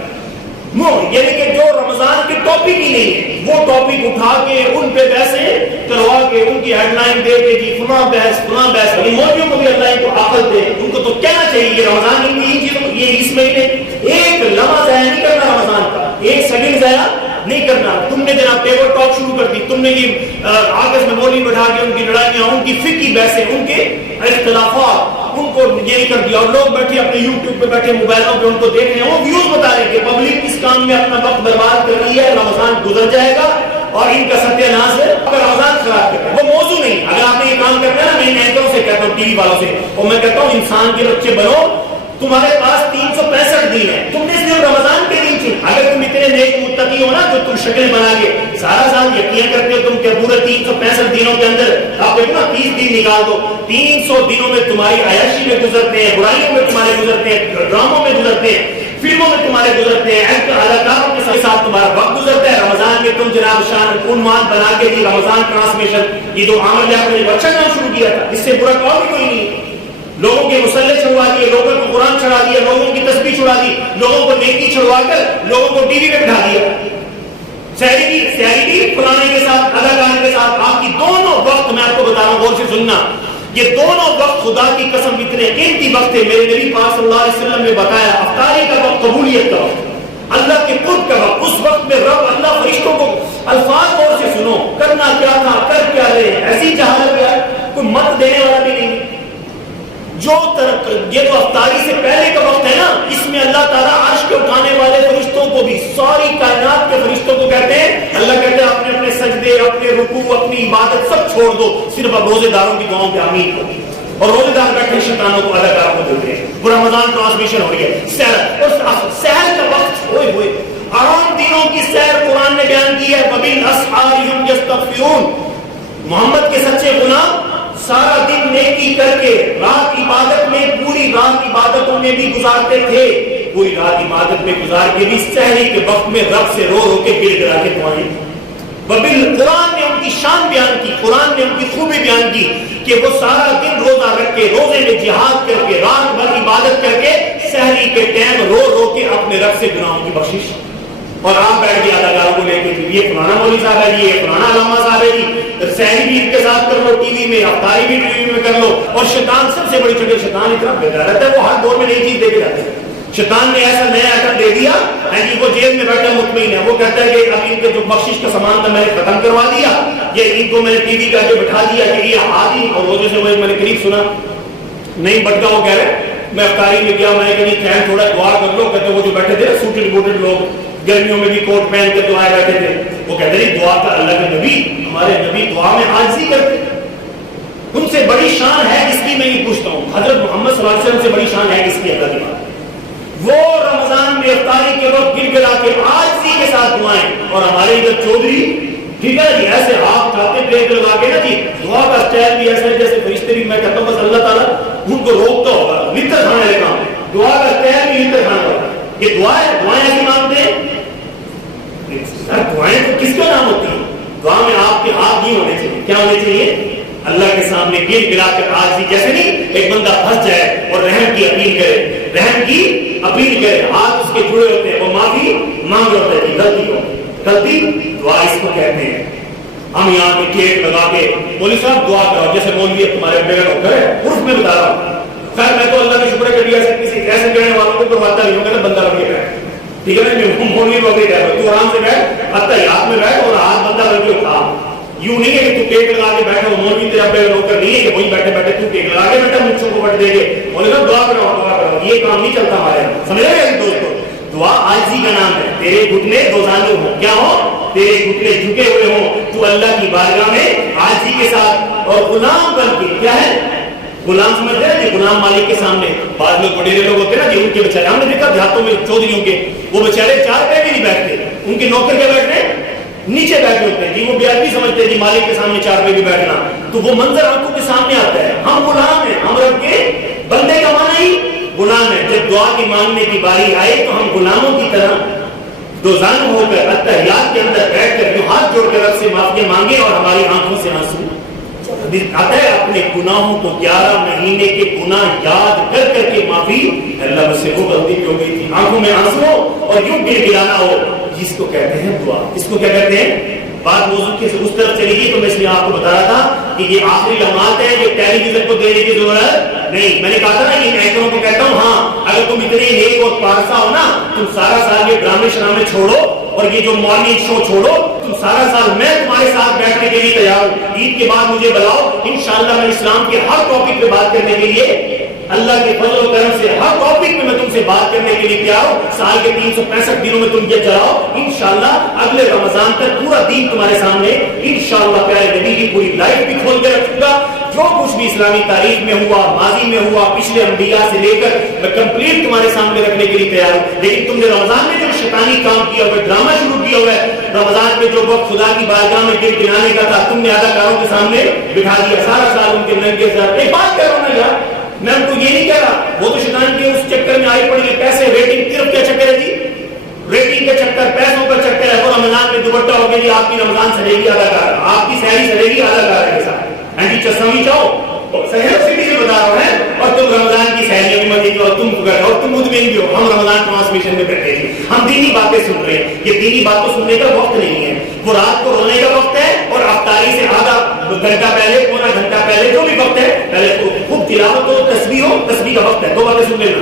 یعنی کہ جو رمضان کے ٹاپک ہی نہیں ہے وہ ٹاپک اٹھا کے ان پہ بحثیں کروا کے ان کی ہیڈ لائن دے کے کہ فلاں بحث فلاں بحث. مولویوں کو بھی اللہ کو عقل دے, ان کو تو کہنا چاہیے یہ رمضان کی چیزوں, یہ اس مہینے ایک لمحہ ضائع نہیں کرنا, رمضان کا ایک سیکنڈ ضائع نہیں کرنا. تم نے جناب پیپر ٹاک شروع کر دی, تم نے یہ آپس میں مولوی بٹھا کے ان کی لڑائیاں, ان کی فقہی بحثیں, ان کے اختلافات, ان کو یہ نہیں کر دیا, اور لوگ بیٹھے اپنے یوٹیوب پہ بیٹھے موبائلوں پہ ان کو دیکھ رہے ہیں, وہ ویوز بتا رہے ہیں کہ پبلک اس کام میں اپنا وقت برباد کر رہی ہے, رمضان گزر جائے گا اور ان کا ستیہ ناش ہے, رمضان خراب کر رہا ہے. وہ موضوع نہیں. اگر آپ نے یہ کام کرنا ہے نا, میں اینکروں سے کہتا ہوں, ٹی وی والوں سے, اور میں کہتا ہوں انسان کے بچے بنو, تمہارے پاس 365 دن ہے, تم نے صرف رمضان کے دن چن. اگر تم اتنے نیک متقی ہو نا جو تم شکل بنا کے سارا سال یقین کرتے ہو تم کہ پورے 365 دنوں کے اندر آپ دیکھو نا 30 دن نکال دو, 300 دنوں میں تمہاری عیاشی میں گزرتے ہیں, برائیوں میں تمہارے گزرتے ہیں, ڈراموں میں گزرتے ہیں, فلموں میں تمہارے گزرتے ہیں, اداکاروں کے ساتھ تمہارا وقت گزرتا ہے. رمضان میں تم جناب شان عنوان بنا کے دی رمضان ٹرانسمیشن, یہ جو عامر جعفر نے بچہ نام شروع کیا تھا, اس سے برا کام بھی کوئی نہیں. لوگوں کے مسلح چھڑوا دیے, لوگوں کو قرآن چڑھا دیا, لوگوں کی تسبیح چھڑا دی, لوگوں کو نیکی چھڑوا کر لوگوں کو ٹی وی پہ بٹھا دیا. سحری بھی فلانے کے ساتھ, اداکار کے ساتھ, آپ کی دونوں وقت, میں آپ کو بتا رہا ہوں غور سے سننا, یہ دونوں وقت خدا کی قسم اتنے قیمتی وقت ہے. میرے نبی پاک صلی اللہ علیہ وسلم نے بتایا, افطاری کا وقت, قبولیت کا وقت, اللہ کے قرب کا وقت. اس وقت میں رب اللہ فرشتوں کو الفاظ غور سے سنو, کرنا کیا تھا, کر کیا رہے, ایسی جہالت ہے, کوئی مت دینے والا بھی نہیں. جو یہ تو افطاری سے پہلے کا وقت ہے نا, اس میں اللہ تعالیٰ عرش کے اٹھانے والے فرشتوں کو بھی, ساری کائنات کے فرشتوں کو کہتے ہیں, اللہ کہتے ہیں اپنے اپنے سجدے, اپنے رکوع, اپنی عبادت سب چھوڑ دو, صرف اب روزے داروں کی دعاؤں پہ آمین کو. اور روزے دار بیٹھے شیطانوں کو, اداکاروں کو دیتے ہیں. وہ رمضان ٹرانسمیشن ہو رہی ہے, سحر کا وقت, ہوئے ہوئے آرام دنوں کی سحر قرآن نے بیان کی ہے. وبالاسحار هم یستغفرون, محمد کے سچے غلام سارا دن نیکی کر کے رات عبادت میں, پوری رات عبادتوں میں بھی گزارتے تھے, پوری رات عبادت میں گزار کے بھی سحری کے وقت میں رب سے رو رو کے گر گرا کے دعائیں. قرآن نے ان کی شان بیان کی, قرآن نے ان کی خوبی بیان کی کہ وہ سارا دن روزہ رکھ کے, روزے میں جہاد کر کے, رات بھر عبادت کر کے, سحری کے ٹائم رو رو کے اپنے رب سے گناہوں کی بخشش. اور آپ بیٹھ کے اداکاروں کو لے کے یہ فلانا مولوی صاحب ہے جی, یہ فلانا علامہ صاحب ہے جی, سحری بھی ان کے ساتھ کر لو, ٹی وی میں افطاری بھی ٹی وی میں کر لو. اور شیطان سب سے بڑی چکر, شیطان اتنا بے غیرت ہے, وہ ہر دور میں نئی چیز دے کے جاتے ہیں. شیطان نے ایسا نیا آئٹم دے دیا کہ وہ جیل میں بیٹھا مطمئن ہے، وہ کہتا ہے کہ اب ان کے جو بخشش کا سامان تھا میں نے ختم کروا دیا، یہ ان کو میں نے ٹی وی کر کے بٹھا دیا کہ یہ ہاتھی، اور روزے سے میں نے قریب سنا نہیں بٹکا، وہ کہہ رہے میں افطاری میں گیا، میں نے کہا خیر تھوڑا دعا کر لو، کہتے وہ جو بیٹھے تھے سوٹڈ بوٹڈ لوگ گرمیوں میں بھی کوٹ پہن کے دعائیں بیٹھے تھے، وہ کہتے ہیں دعا کا اللہ کے نبی، ہمارے نبی دعا میں عاجزی کرتے، ان سے بڑی شان ہے جس کی میں یہ پوچھتا ہوں، حضرت محمد صلی اللہ علیہ وسلم سے بڑی شان ہے کس کی؟ اللہ کی بات، وہ رمضان میں افطاری کے وقت گر گرا کے عاجزی کے ساتھ دعائیں، اور ہمارے ادھر چودھری ٹھیک ہے جی ایسے ہاتھ کھاتے بریک لگا کے نا جی دعا کا اسٹائل بھی ایسا ہے جیسے فرشتے بھی، میں کہتا ہوں بس اللہ تعالیٰ ان کو روکتا ہوگا، لطر کھانے کا کام، دعا کا اسٹائل بھی لطر کھانا ہوگا، یہ دعا ہے، دعائیں ایسی مانگتے ہیں، دعائیں تو کس کا نام ہوتی ہیں؟ دعا میں آپ کے ہاتھ نہیں ہونے چاہیے، کیا ہونے چاہیے؟ اللہ کے سامنے گر گرا کر عاجزی، جیسے نہیں ایک بندہ پھنس جائے اور رحم کی اپیل کرے، رحم کی اپیل کرے، ہاتھ اس کے جڑے ہوتے ہیں، وہ معافی مانگ رہا ہوتا ہے غلطی ہو، غلطی دعا اس کو کہتے ہیں۔ ہم یہاں پہ ٹیک لگا کے مولوی صاحب دعا کرو، جیسے مولوی تمہارے بغیر ہو گئے عرف میں بتا رہا ہوں، خیر میں تو اللہ کا شکر ہے کہ ایسے کسی ایسے کہنے والوں کو کرواتا نہیں ہوں، کہتے بندہ لگ کے بیٹھ، ٹھیک ہے نا، مولوی کو بھی کہہ رہا تو آرام سے بیٹھ، اتحیات میں بیٹھ اور ہاتھ بندہ لگ کے اٹھا، یوں نہیں ہے کہ تو ٹیک لگا کے بیٹھا، مولوی تیرا بغیر نوکر نہیں ہے کہ وہی بیٹھے بیٹھے تو ٹیک لگا کے بیٹھا مجھ کو وٹ دے گے، مولوی صاحب دعا کرو دعا کرو، یہ کام نہیں چلتا ہمارے یہاں، سمجھ رہے ہیں دوستو؟ دعا عاجزی کا نام ہے، تیرے گھٹنے دوزانو ہوں، کیا ہو؟ تیرے گھٹنے جھکے ہوئے ہوں، تو اللہ کی بارگاہ میں عاجزی کے ساتھ اور غلام بن کے، کیا ہے غلام سمجھ رہے ہیں؟ غلام مالک کے سامنے بعض لوگ بڑے لوگ ہوتے ہیں نا جی، ان کے بیچارے ہم نے دیکھا دیہاتوں میں چودھریوں کے، وہ بیچارے چار پہ بھی نہیں بیٹھتے، ان کے نوکر کے بیٹھ رہے نیچے بیٹھے ہوتے ہیں جی، وہ بیعدبی سمجھتے ہیں جی مالک کے سامنے چار پہ بھی بیٹھنا، تو وہ منظر آنکھوں کے سامنے آتا ہے، ہم غلام ہیں، ہم رب کے بندے کا معنی ہی غلام ہے، جب دعا کی مانگنے کی باری آئے تو ہم غلاموں کی طرح دوزانو ہو کر اتحیات کے اندر بیٹھ کر جو ہاتھ جوڑ کر رب سے معافی مانگے اور ہماری آنکھوں سے آنسو آتا ہے، اپنے گناہوں کو 11 مہینے کے گناہ یاد کر کر کے معافی، اللہ مجھ سے وہ غلطی ہو گئی تھی، آنکھوں میں آنسو اور یوں گر گرانا ہو، جس کو کہتے ہیں دعا، اس کو کیا کہتے ہیں؟ بات موضوع کی اس طرف چلی گئی تو میں اس لیے آپ کو بتا رہا تھا کہ یہ آخری لمحات ہے، یہ ٹیلی ویژن کو دینے کی ضرورت نہیں، میں نے کہا تھا نا یہ اینکروں کو کہتا ہوں ہاں اگر تم اتنے نیک اور پارسا ہو نا، تم سارا سال یہ ڈرامے شرامے چھوڑو اور یہ جو مارننگ شو چھوڑو، تم سارا سال میں تمہارے ساتھ بیٹھنے کے لیے تیار ہوں، عید کے بعد مجھے بلاؤ، انشاءاللہ میں اسلام کے ہر ٹاپک پہ بات کرنے کے لیے اللہ کے فضل و کرم سے ہر ٹاپک میں تم سے بات کرنے کے لیے تیار ہوں، سال کے 365 دنوں میں تم یہ چلاؤ، انشاءاللہ اگلے رمضان تک پورا دین تمہارے سامنے انشاءاللہ پیارے نبی کی پوری لائف بھی کھول کے رکھوں گا، جو کچھ بھی اسلامی تاریخ میں ہوا، ماضی میں ہوا، پچھلے انبیاء سے لے کر میں کمپلیٹ تمہارے سامنے رکھنے کے لیے تیار ہوں، لیکن تم نے رمضان میں جو شیطانی کام کیا ہوا ہے، ڈرامہ شروع کیا ہوا ہے، رمضان میں جو وقت خدا کی بارگاہ میں گر گرانے کا تھا تم نے اداکاروں کے سامنے بٹھا دیا، سارا سال ان کے ننگے سر، ایک بات کہہ رہا ہوں نا یار، میں ان کو یہ نہیں کہہ رہا، وہ تو شیطان کے اس چکر میں آئی پڑی ہے، پیسے ریٹنگ صرف کیا چکر ہے جی، ریٹنگ کا چکر، پیسوں کا چکر ہے، وہ رمضان میں دوپٹہ ہو گیا جی آپ کی رمضان سجے گی اداکار، آپ کی سحری سجے گی اداکار کے ساتھ، اینٹی چسمی چاہو صحیح سٹی سے بتا رہا ہے، اور تم رمضان کی سحریوں میں مزے اور تم اور تم مطمئن بھی ہو، ہم رمضان ٹرانسمیشن میں بیٹھے ہیں، ہم دینی باتیں سن رہے ہیں، یہ دینی باتوں سننے کا وقت نہیں ہے، وہ رات کو رونے کا وقت ہے، اور افطاری سے آدھا گھنٹہ پہلے پورا گھنٹہ پہلے جو بھی وقت ہے پہلے خوب تلاوت ہو، تسبیح ہو، تسبیح کا وقت ہے، دو باتیں سن لینا،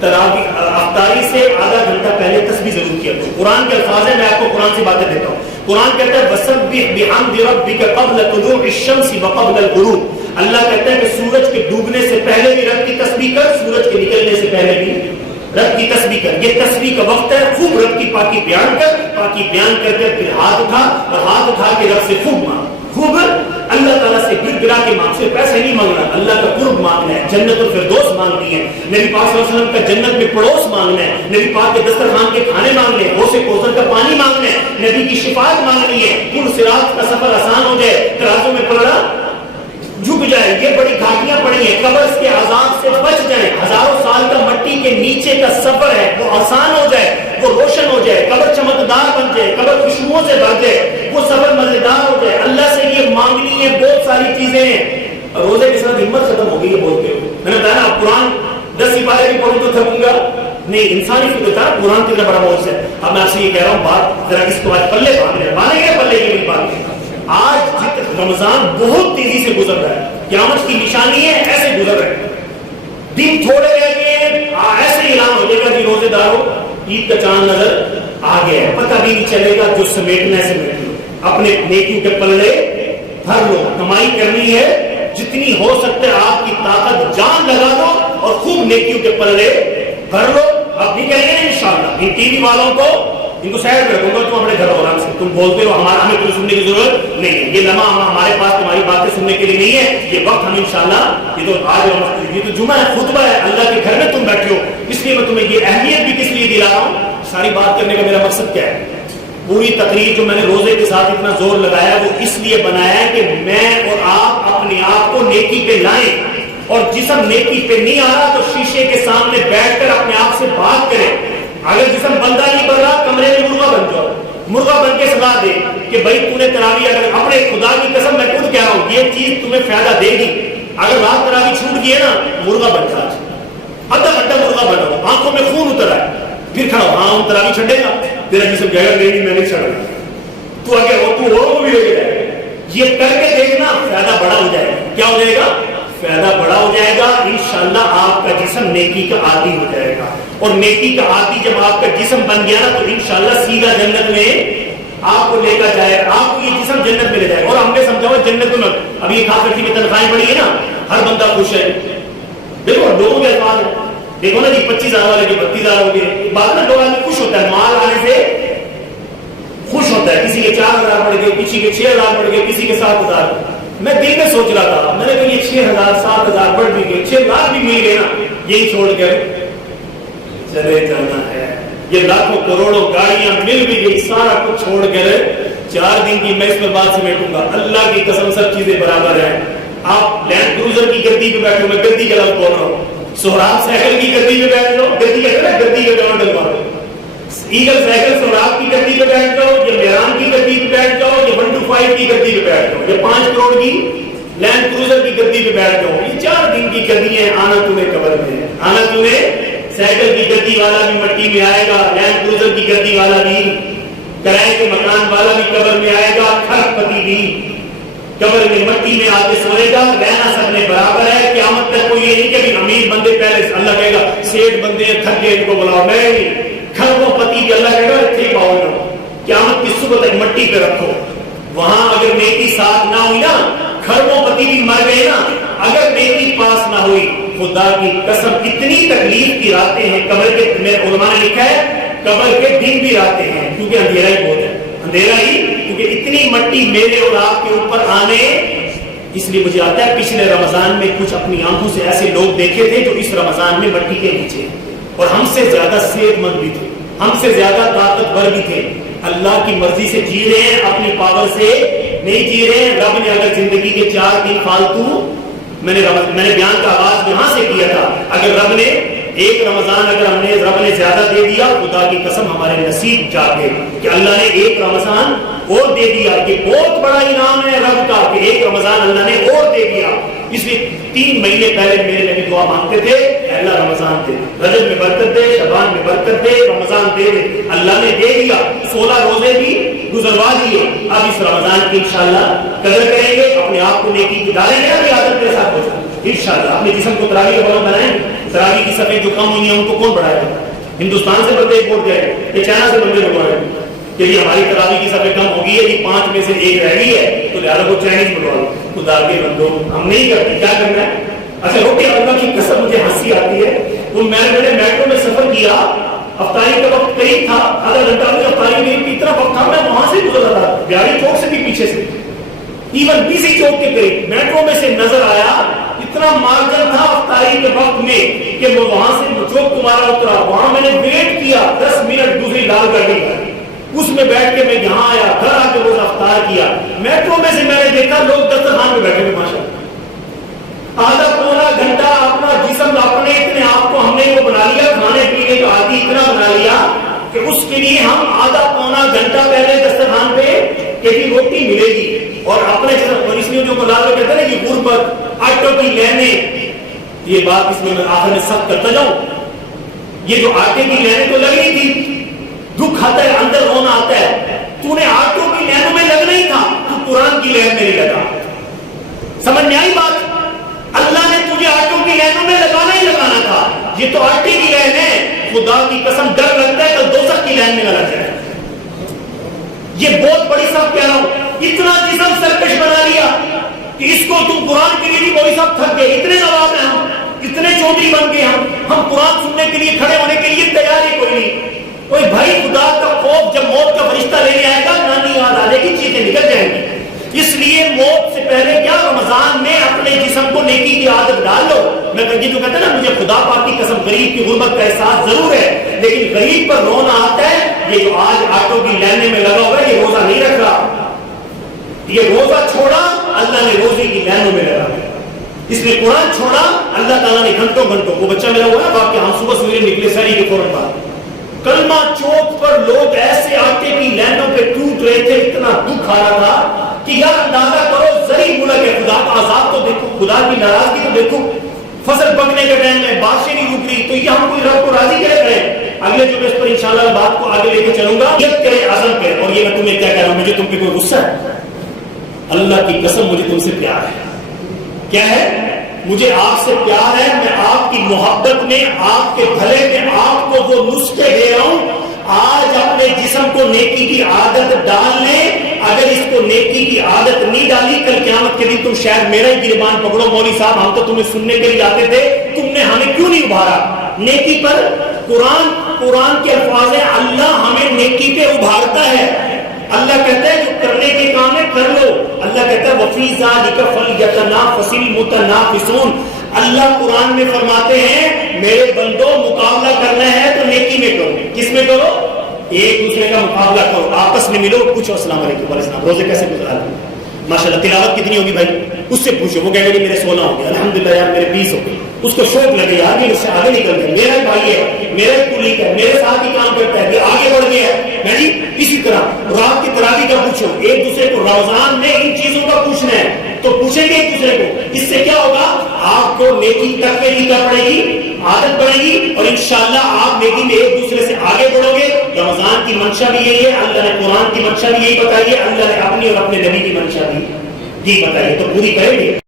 افطاری سے آدھا گھنٹہ پہلے تسبیح ضرور کیا کرو، قرآن کے الفاظ ہیں، میں آپ کو قرآن سے باتیں دیتا ہوں، قرآن کہتا ہے وَسَبِّحْ بِحَمْدِ رَبِّكَ قَبْلَ طُلُوعِ الشَّمْسِ وَقَبْلَ الْغُرُوبِ، اللہ کہتا ہے کہ سورج کے ڈوبنے سے پہلے بھی رب کی تسبیح کر، سورج کے نکلنے سے پہلے بھی رب کی تسبیح کر، یہ تسبیح کا وقت ہے، خوب رب کی پاکی بیان کر، پاکی بیان کر کے پھر ہاتھ اٹھا اور ہاتھ اٹھا کے رب سے خوب مانگ، خوب اللہ تعالیٰ سے گر گرا کے مانگ، صرف پیسے نہیں مانگنا، اللہ کا قرب مانگنا ہے، جنت الفردوس مانگنی ہے، نبی پاک صلی اللہ علیہ وسلم کا جنت میں پڑوس مانگنا ہے، نبی پاک کے دسترخوان کے کھانے مانگنے ہیں، حوض کوثر کا پانی مانگنا ہے، نبی کی شفاعت مانگنی ہے، پل صراط کا سفر آسان ہو جائے، ترازوں میں پلڑا جھک جائے، یہ بڑی گھاٹیاں پڑی ہیں، قبر کے عذاب سے بچ جائیں، ہزاروں سال کا مٹی کے نیچے کا سفر ہے وہ آسان ہو جائے، وہ روشن ہو جائے، قبر چمکدار بن جائے، قبر خوشبوؤں سے بھر جائے، وہ سفر مزیدار ہو جائے، اللہ سے یہ مانگنی ہے، بہت ساری چیزیں ہیں، روزے کے ساتھ ہمت ختم ہو گئی ہے بولتے ہوئے، میں نے بتایا نا قرآن 10 سپارے بھی پڑھوں تو تھکوں گا نہیں، انسانی فکر تھا، قرآن کتنا بڑا موضوع ہے، اب میں آپ سے یہ کہہ رہا ہوں بات ذرا اس کو آج پلے باندھیں گے، پلے کی بات آج رمضان بہت تیزی سے گزر رہا ہے، قیامت کی نشانی ہے ایسے گزر رہے ہیں، دن تھوڑے رہ گئے، ایسے اعلان ہو جائے گا کہ روزے داروں عید کا چاند نظر آ گیا ہے، پتہ بھی نہیں چلے گا، جو سمیٹنا ہے سمیٹ لو، اپنے نیکیوں کے پلڑے بھر لو، کمائی کرنی ہے جتنی ہو سکتا ہے آپ کی طاقت جان لگا دو اور خوب نیکیوں کے پلڑے بھر لو. اب نہیں کہیں گے انشاءاللہ ان ٹی وی والوں کو ان کو سائڈ کر دوں گا، تم اپنے گھر آرام سے، تم بولتے ہو ہمارا ہمیں کوئی سننے کی ضرورت نہیں ہے، یہ لمحہ ہمارے پاس تمہاری باتیں سننے کے لیے نہیں ہے، یہ وقت ہم انشاءاللہ یہ تو آج یہ تو جمعہ ہے، خطبہ ہے، اللہ کے گھر میں تم بیٹھے ہو، اس لیے میں تمہیں یہ اہمیت بھی کس لیے دلا رہا ہوں. ساری بات کرنے کا میرا مقصد کیا ہے؟ پوری تقریر جو میں نے روزے کے ساتھ اتنا زور لگایا وہ اس لیے بنایا ہے کہ میں اور آپ اپنے آپ کو نیکی پہ لائیں، اور جسم نیکی پہ نہیں آ رہا تو شیشے کے سامنے بیٹھ کر اپنے آپ سے بات کریں. اگر جسم بندہ نہیں بن رہا کمرے میں مرغا بن جاؤ، مرغا بن کے سلا دے کہ بھائی تو نے تراویح، اگر اپنے خدا کی قسم میں خود کہہ رہا ہوں یہ چیز تمہیں فائدہ دے گی. اگر رات تراویح چھوٹ گئی ہے نا، مرغا بن جا، آدھا گھنٹہ مرغا بنو، آنکھوں میں خون اتر آئے، پھر کھڑا ہاں ہم تراویح چھڈے گا، تیرا جسم کہے گا نہیں میں نہیں چھڑ رہا، تو اگر وہ تو وہ بھی لے کے جائے گا. یہ کر کے دیکھنا فائدہ بڑا ہو جائے گا. کیا ہو جائے گا؟ فائدہ بڑا ہو جائے گا. انشاءاللہ آپ کا جسم نیکی کا عادی ہو جائے گا، اور نیکی کا عادی جب آپ کا جسم بن گیا نا تو انشاءاللہ سیدھا جنت میں آپ کو لے کر جائے، آپ کو یہ جسم جنت میں لے جائے گا. اور ہم نے سمجھا ہوا جنت میں ابھی یہ کافی کی تنخواہیں بڑی ہے نا، ہر بندہ خوش ہے. دیکھو لوگوں کے الفاظ ہیں، دیکھو نا جی 25,000 والے کے 32,000 ہو گئے، بعد میں لوگ آدمی خوش ہوتا ہے، مال آنے سے خوش ہوتا ہے. کسی کے 4,000 بڑھ گئے، کسی کے 6,000 بڑھ گئے، کسی کے 7,000. میں دل میں سوچ رہا تھا، میں نے کہا یہ 6,000 7,000 بڑھ بھی گئے، 6 لاکھ بھی مل گئے نا، یہی چھوڑ کر چلے جانا ہے. یہ لاکھوں کروڑوں گاڑیاں مل بھی گئی، سارا کچھ چھوڑ کر 4 دن کی میں اس پر بات سمیٹوں گا. اللہ کی قسم سب چیزیں برابر ہیں. آپ لینڈ کروزر کی گدی پہ بیٹھو، میں گدی کا لفظ بول رہا ہوں، سہراب سائیکل کی گدی پہ بیٹھ جاؤ، گدی کہتے ہیں گدی کا ڈبل ڈلواؤ، ایگل سائیکل سہراب کی گدی پہ بیٹھ جاؤ، یا میران کی گدی پہ بیٹھ جاؤ، یا 125 کی گدی پہ بیٹھ جاؤ، یا 5 کروڑ کی لینڈ کروزر کی گدی پہ بیٹھ جاؤ. یہ 4 دن کی گدی ہے، آنا تمہیں قبر میں، آنا تمہیں. سائیکل کی گدی والا بھی مٹی میں آئے گا، لینڈ کروزر کی گدی والا بھی، کرائے کے مکان والا بھی قبر میں آئے گا، کھرب پتی بھی قبر میں مٹی میں آ کے سوئے گا. رہنا سب میں برابر ہے. قیامت تک کوئی یہ نہیں کہ امیر بندے پہلے اللہ کہے گا سیٹ بندے تھک گئے ان کو بلاؤ، نہیں، کھربوں پتی بھی اللہ کہے گا ٹھیک آؤ نا. قیامت کی صبح تک مٹی پہ رکھو. وہاں اگر نیکی ساتھ نہ ہوئی نا، کھربوں پتی بھی مر گئے نا، اگر نیکی پاس نہ ہوئی، خدا کی قسم اتنی تکلیف کی راتیں ہیں قبر کے. میں علماء نے لکھا ہے قبر کے دن بھی راتیں ہیں، کیونکہ اندھیرا ہی بہت ہے، اندھیرا ہی، کیونکہ اتنی مٹی میرے اور آپ کے اوپر آنے. اس لیے مجھے آتا ہے پچھلے رمضان میں کچھ اپنی آنکھوں سے ایسے لوگ دیکھے تھے جو اس رمضان میں مٹی کے نیچے، اور ہم سے زیادہ صحت مند بھی تھے، ہم سے زیادہ طاقتور بھی تھے. اللہ کی مرضی سے جی رہے ہیں، اپنی پاور سے نہیں جی رہے ہیں. رب نے اگر زندگی کے 4 دن فالتو، میں نے بیان کا آغاز یہاں سے کیا تھا، اگر رب نے ایک رمضان اگر ہم نے رب نے زیادہ دے دیا، خدا کی قسم ہمارے نصیب جاگے کہ اللہ نے ایک رمضان اور دے دیا. یہ بہت بڑا انعام ہے رب کا کہ ایک رمضان اللہ نے اور دے دیا. اس لیے 3 مہینے پہلے میرے نبی دعا مانگتے تھے اللہ رمضان دے، رجب میں برکت دے، شعبان میں برکت دے، رمضان دے دے. اللہ نے دے دیا. 16 روزے بھی گزروا دیے. اب اس رمضان کی انشاءاللہ قدر کریں گے، اپنے آپ کو نیکی کی ڈالیں گے، ابھی عادت کے ساتھ ہو جائے انشاءاللہ. اپنے جسم کو تراویح کا بنائیں. تراویح کی صفیں جو کم ہوئی ہیں ان کو کون بڑھائے گا؟ ہندوستان سے بندے ایک ووٹ گئے کہ چائنا سے بندے لوگ آئے کہ یہ ہماری تراویح کی صفیں کم ہوگی ہے، یہ 5 میں سے 1 رہ گئی ہے تو لہٰذا وہ چائنیز بنوا لو. خدا کے بندو ہم نہیں کرتے، کیا کرنا ہے؟ اچھا روکے، اللہ کی قسم مجھے ہنسی آتی ہے. وہ میں نے میٹرو میں سفر کیا، افطاری کا وقت قریب تھا، آدھا گھنٹہ میں افطاری میں اتنا وقت تھا میں وہاں سے گزر رہا تھا، بیاری چوک سے بھی پیچھے سے، ایون بیسی چوک کے قریب میٹرو میں سے نظر آیا. اتنا مارجن تھا افطاری کے وقت میں کہ وہ وہاں سے چوک تمہارا اترا، وہاں میں نے ویٹ کیا 10 منٹ دوسری لال گاڑی کا، اس میں بیٹھ کے میں یہاں آیا، گھر آ کے روزہ افطار کیا. میٹرو میں سے میں نے دیکھا لوگ دسترخوان پہ بیٹھے ہوئے ماشاء اللہ، آدھا پونا گھنٹہ اپنا جسم اپنے اتنے آپ کو ہم نے وہ بنا لیا، کھانے پینے کا عادی اتنا بنا لیا کہ اس کے لیے ہم آدھا پونا گھنٹہ پہلے دسترخوان پہ کہ روٹی ملے گی. اور اپنے اور اس لیے جو بلال میں کہتے ہیں نا یہ غربت، آٹوں کی لینیں، یہ بات اس میں آخر میں سب کرتا جاؤں. یہ جو آٹے کی لینیں تو لگ رہی تھی، دکھ آتا ہے، اندر رونا آتا ہے. تو نے آٹوں کی لینوں میں لگنا ہی تھا، تو قرآن کی لین میں نہیں لگا. سمجھ میں آئی بات؟ اللہ نے تجھے آٹوں کی لینوں میں لگانا ہی لگانا تھا. یہ تو آٹے کی خدا کی قسم ڈر لگتا ہے کل دوزخ کی لائن میں نہ لگ جائے. یہ بہت بڑی صاحب کہہ رہا ہوں, اتنا جسم سرکش بنا لیا کہ اس کو تم قرآن کے لیے بھی بڑی صاحب تھک گئے. اتنے نواب ہیں ہم, اتنے چودھری بن گئے ہم قرآن سننے کے لیے کھڑے ہونے کے لیے تیار ہی کوئی نہیں. کوئی بھائی خدا کا خوف جب موت کا فرشتہ لینے آئے گا نانی یاد آ جائے گی, چیزیں نکل جائیں گی. اس لیے موت سے پہلے کیا رمضان میں اپنے جسم کو نیکی کی عادت ڈال لو. میں یہ جو کہتا ہے نا مجھے خدا پاک کی قسم غریب کی غربت کا احساس ضرور ہے, لیکن غریب پر رونا آتا ہے. یہ جو آج آٹوں کی لائنیں میں لگا ہوا ہے یہ روزہ نہیں رکھ رہا, یہ روزہ چھوڑا اللہ نے روزے کی لائنوں میں لگا دیا. اس نے قرآن چھوڑا اللہ تعالیٰ نے گھنٹوں وہ بچہ میرا ہوا ہے باپ کے ہم صبح سویرے نکلے ساری کے فوراً بعد کلمہ چوک پر لوگ ایسے آٹے کی لائنوں پہ ٹوٹ رہے تھے, اتنا دکھ آ رہا تھا کہ یار اندازہ کرو زری ملک ہے, خدا کا عذاب تو دیکھو, خدا کی ناراضگی تو دیکھو. فصل پکنے کے ٹائم میں بارشیں نہیں رک رہی, تو یہ ہم کوئی رب کو راضی کر رہے ہیں. اگلے جو اس پر انشاءاللہ بات کو آگے لے کے چلوں گا. نیت کرے, عزم کرے. اور یہ میں تمہیں کیا کہہ رہا ہوں, مجھے تم پہ کوئی غصہ ہے؟ اللہ کی قسم مجھے تم سے پیار ہے. کیا ہے؟ مجھے آپ سے پیار ہے. میں آپ کی محبت میں, آپ کے بھلے میں آپ کو وہ نسخے دے رہا ہوں. آج اپنے جسم کو نیکی کی عادت ڈال لیں. اگر اس کو نیکی کی عادت نہیں ڈالی, کل قیامت کے دن تم شاید میرا ہی گریبان پکڑو, مولوی صاحب ہم تو تمہیں سننے کے لیے آتے تھے, تم نے ہمیں کیوں نہیں ابھارا نیکی پر. قرآن کے الفاظ ہیں, اللہ ہمیں نیکی پہ ابھارتا ہے. اللہ کہتا ہے جو کرنے کے کام ہے کر لو. اللہ کہتا ہے وَفِي ذَلِكَ فَلْيَتَنَافَسِ الْمُتَنَافِسُونَ. اللہ قرآن میں فرماتے ہیں میرے بندو مقابلہ کرنا ہے تو نیکی میں کرو. کس میں کرو؟ ایک دوسرے کا مقابلہ کرو, آپس میں ملو, پوچھو السلام علیکم وعلیکم السلام, روزے کیسے گزارا, ماشاءاللہ تلاوت کتنی ہوگی بھائی, اس سے پوچھو. وہ کہے گا میرے 16 ہو گیا, الحمدللہ یار میرے 20 ہو گئے. اس کو شوق لگے یار یہ اس سے آگے نکل گیا, میرا بھائی ہے, میرا کلیگ ہے, میرے ساتھ ہی کام کرتا ہے, یہ آگے بڑھ گیا ہے. میں جی اسی طرح رات کی تراویح کا پوچھو, ایک دوسرے کو رمضان میں ان چیزوں کا پوچھنا ہے تو پوچھیں گے ایک دوسرے کو. اس سے کیا ہوگا, آپ کو نیکی تک کے لیے پڑے گی, عادت بڑھے گی, اور انشاءاللہ آپ نیکی میں ایک دوسرے سے آگے بڑھو گے. رمضان کی منشا بھی یہی ہے, اللہ نے قرآن کی منشا بھی یہی بتائی ہے, اللہ نے اپنی اور اپنے نبی کی منشا بھی یہی بتائی ہے, تو پوری کریں گے.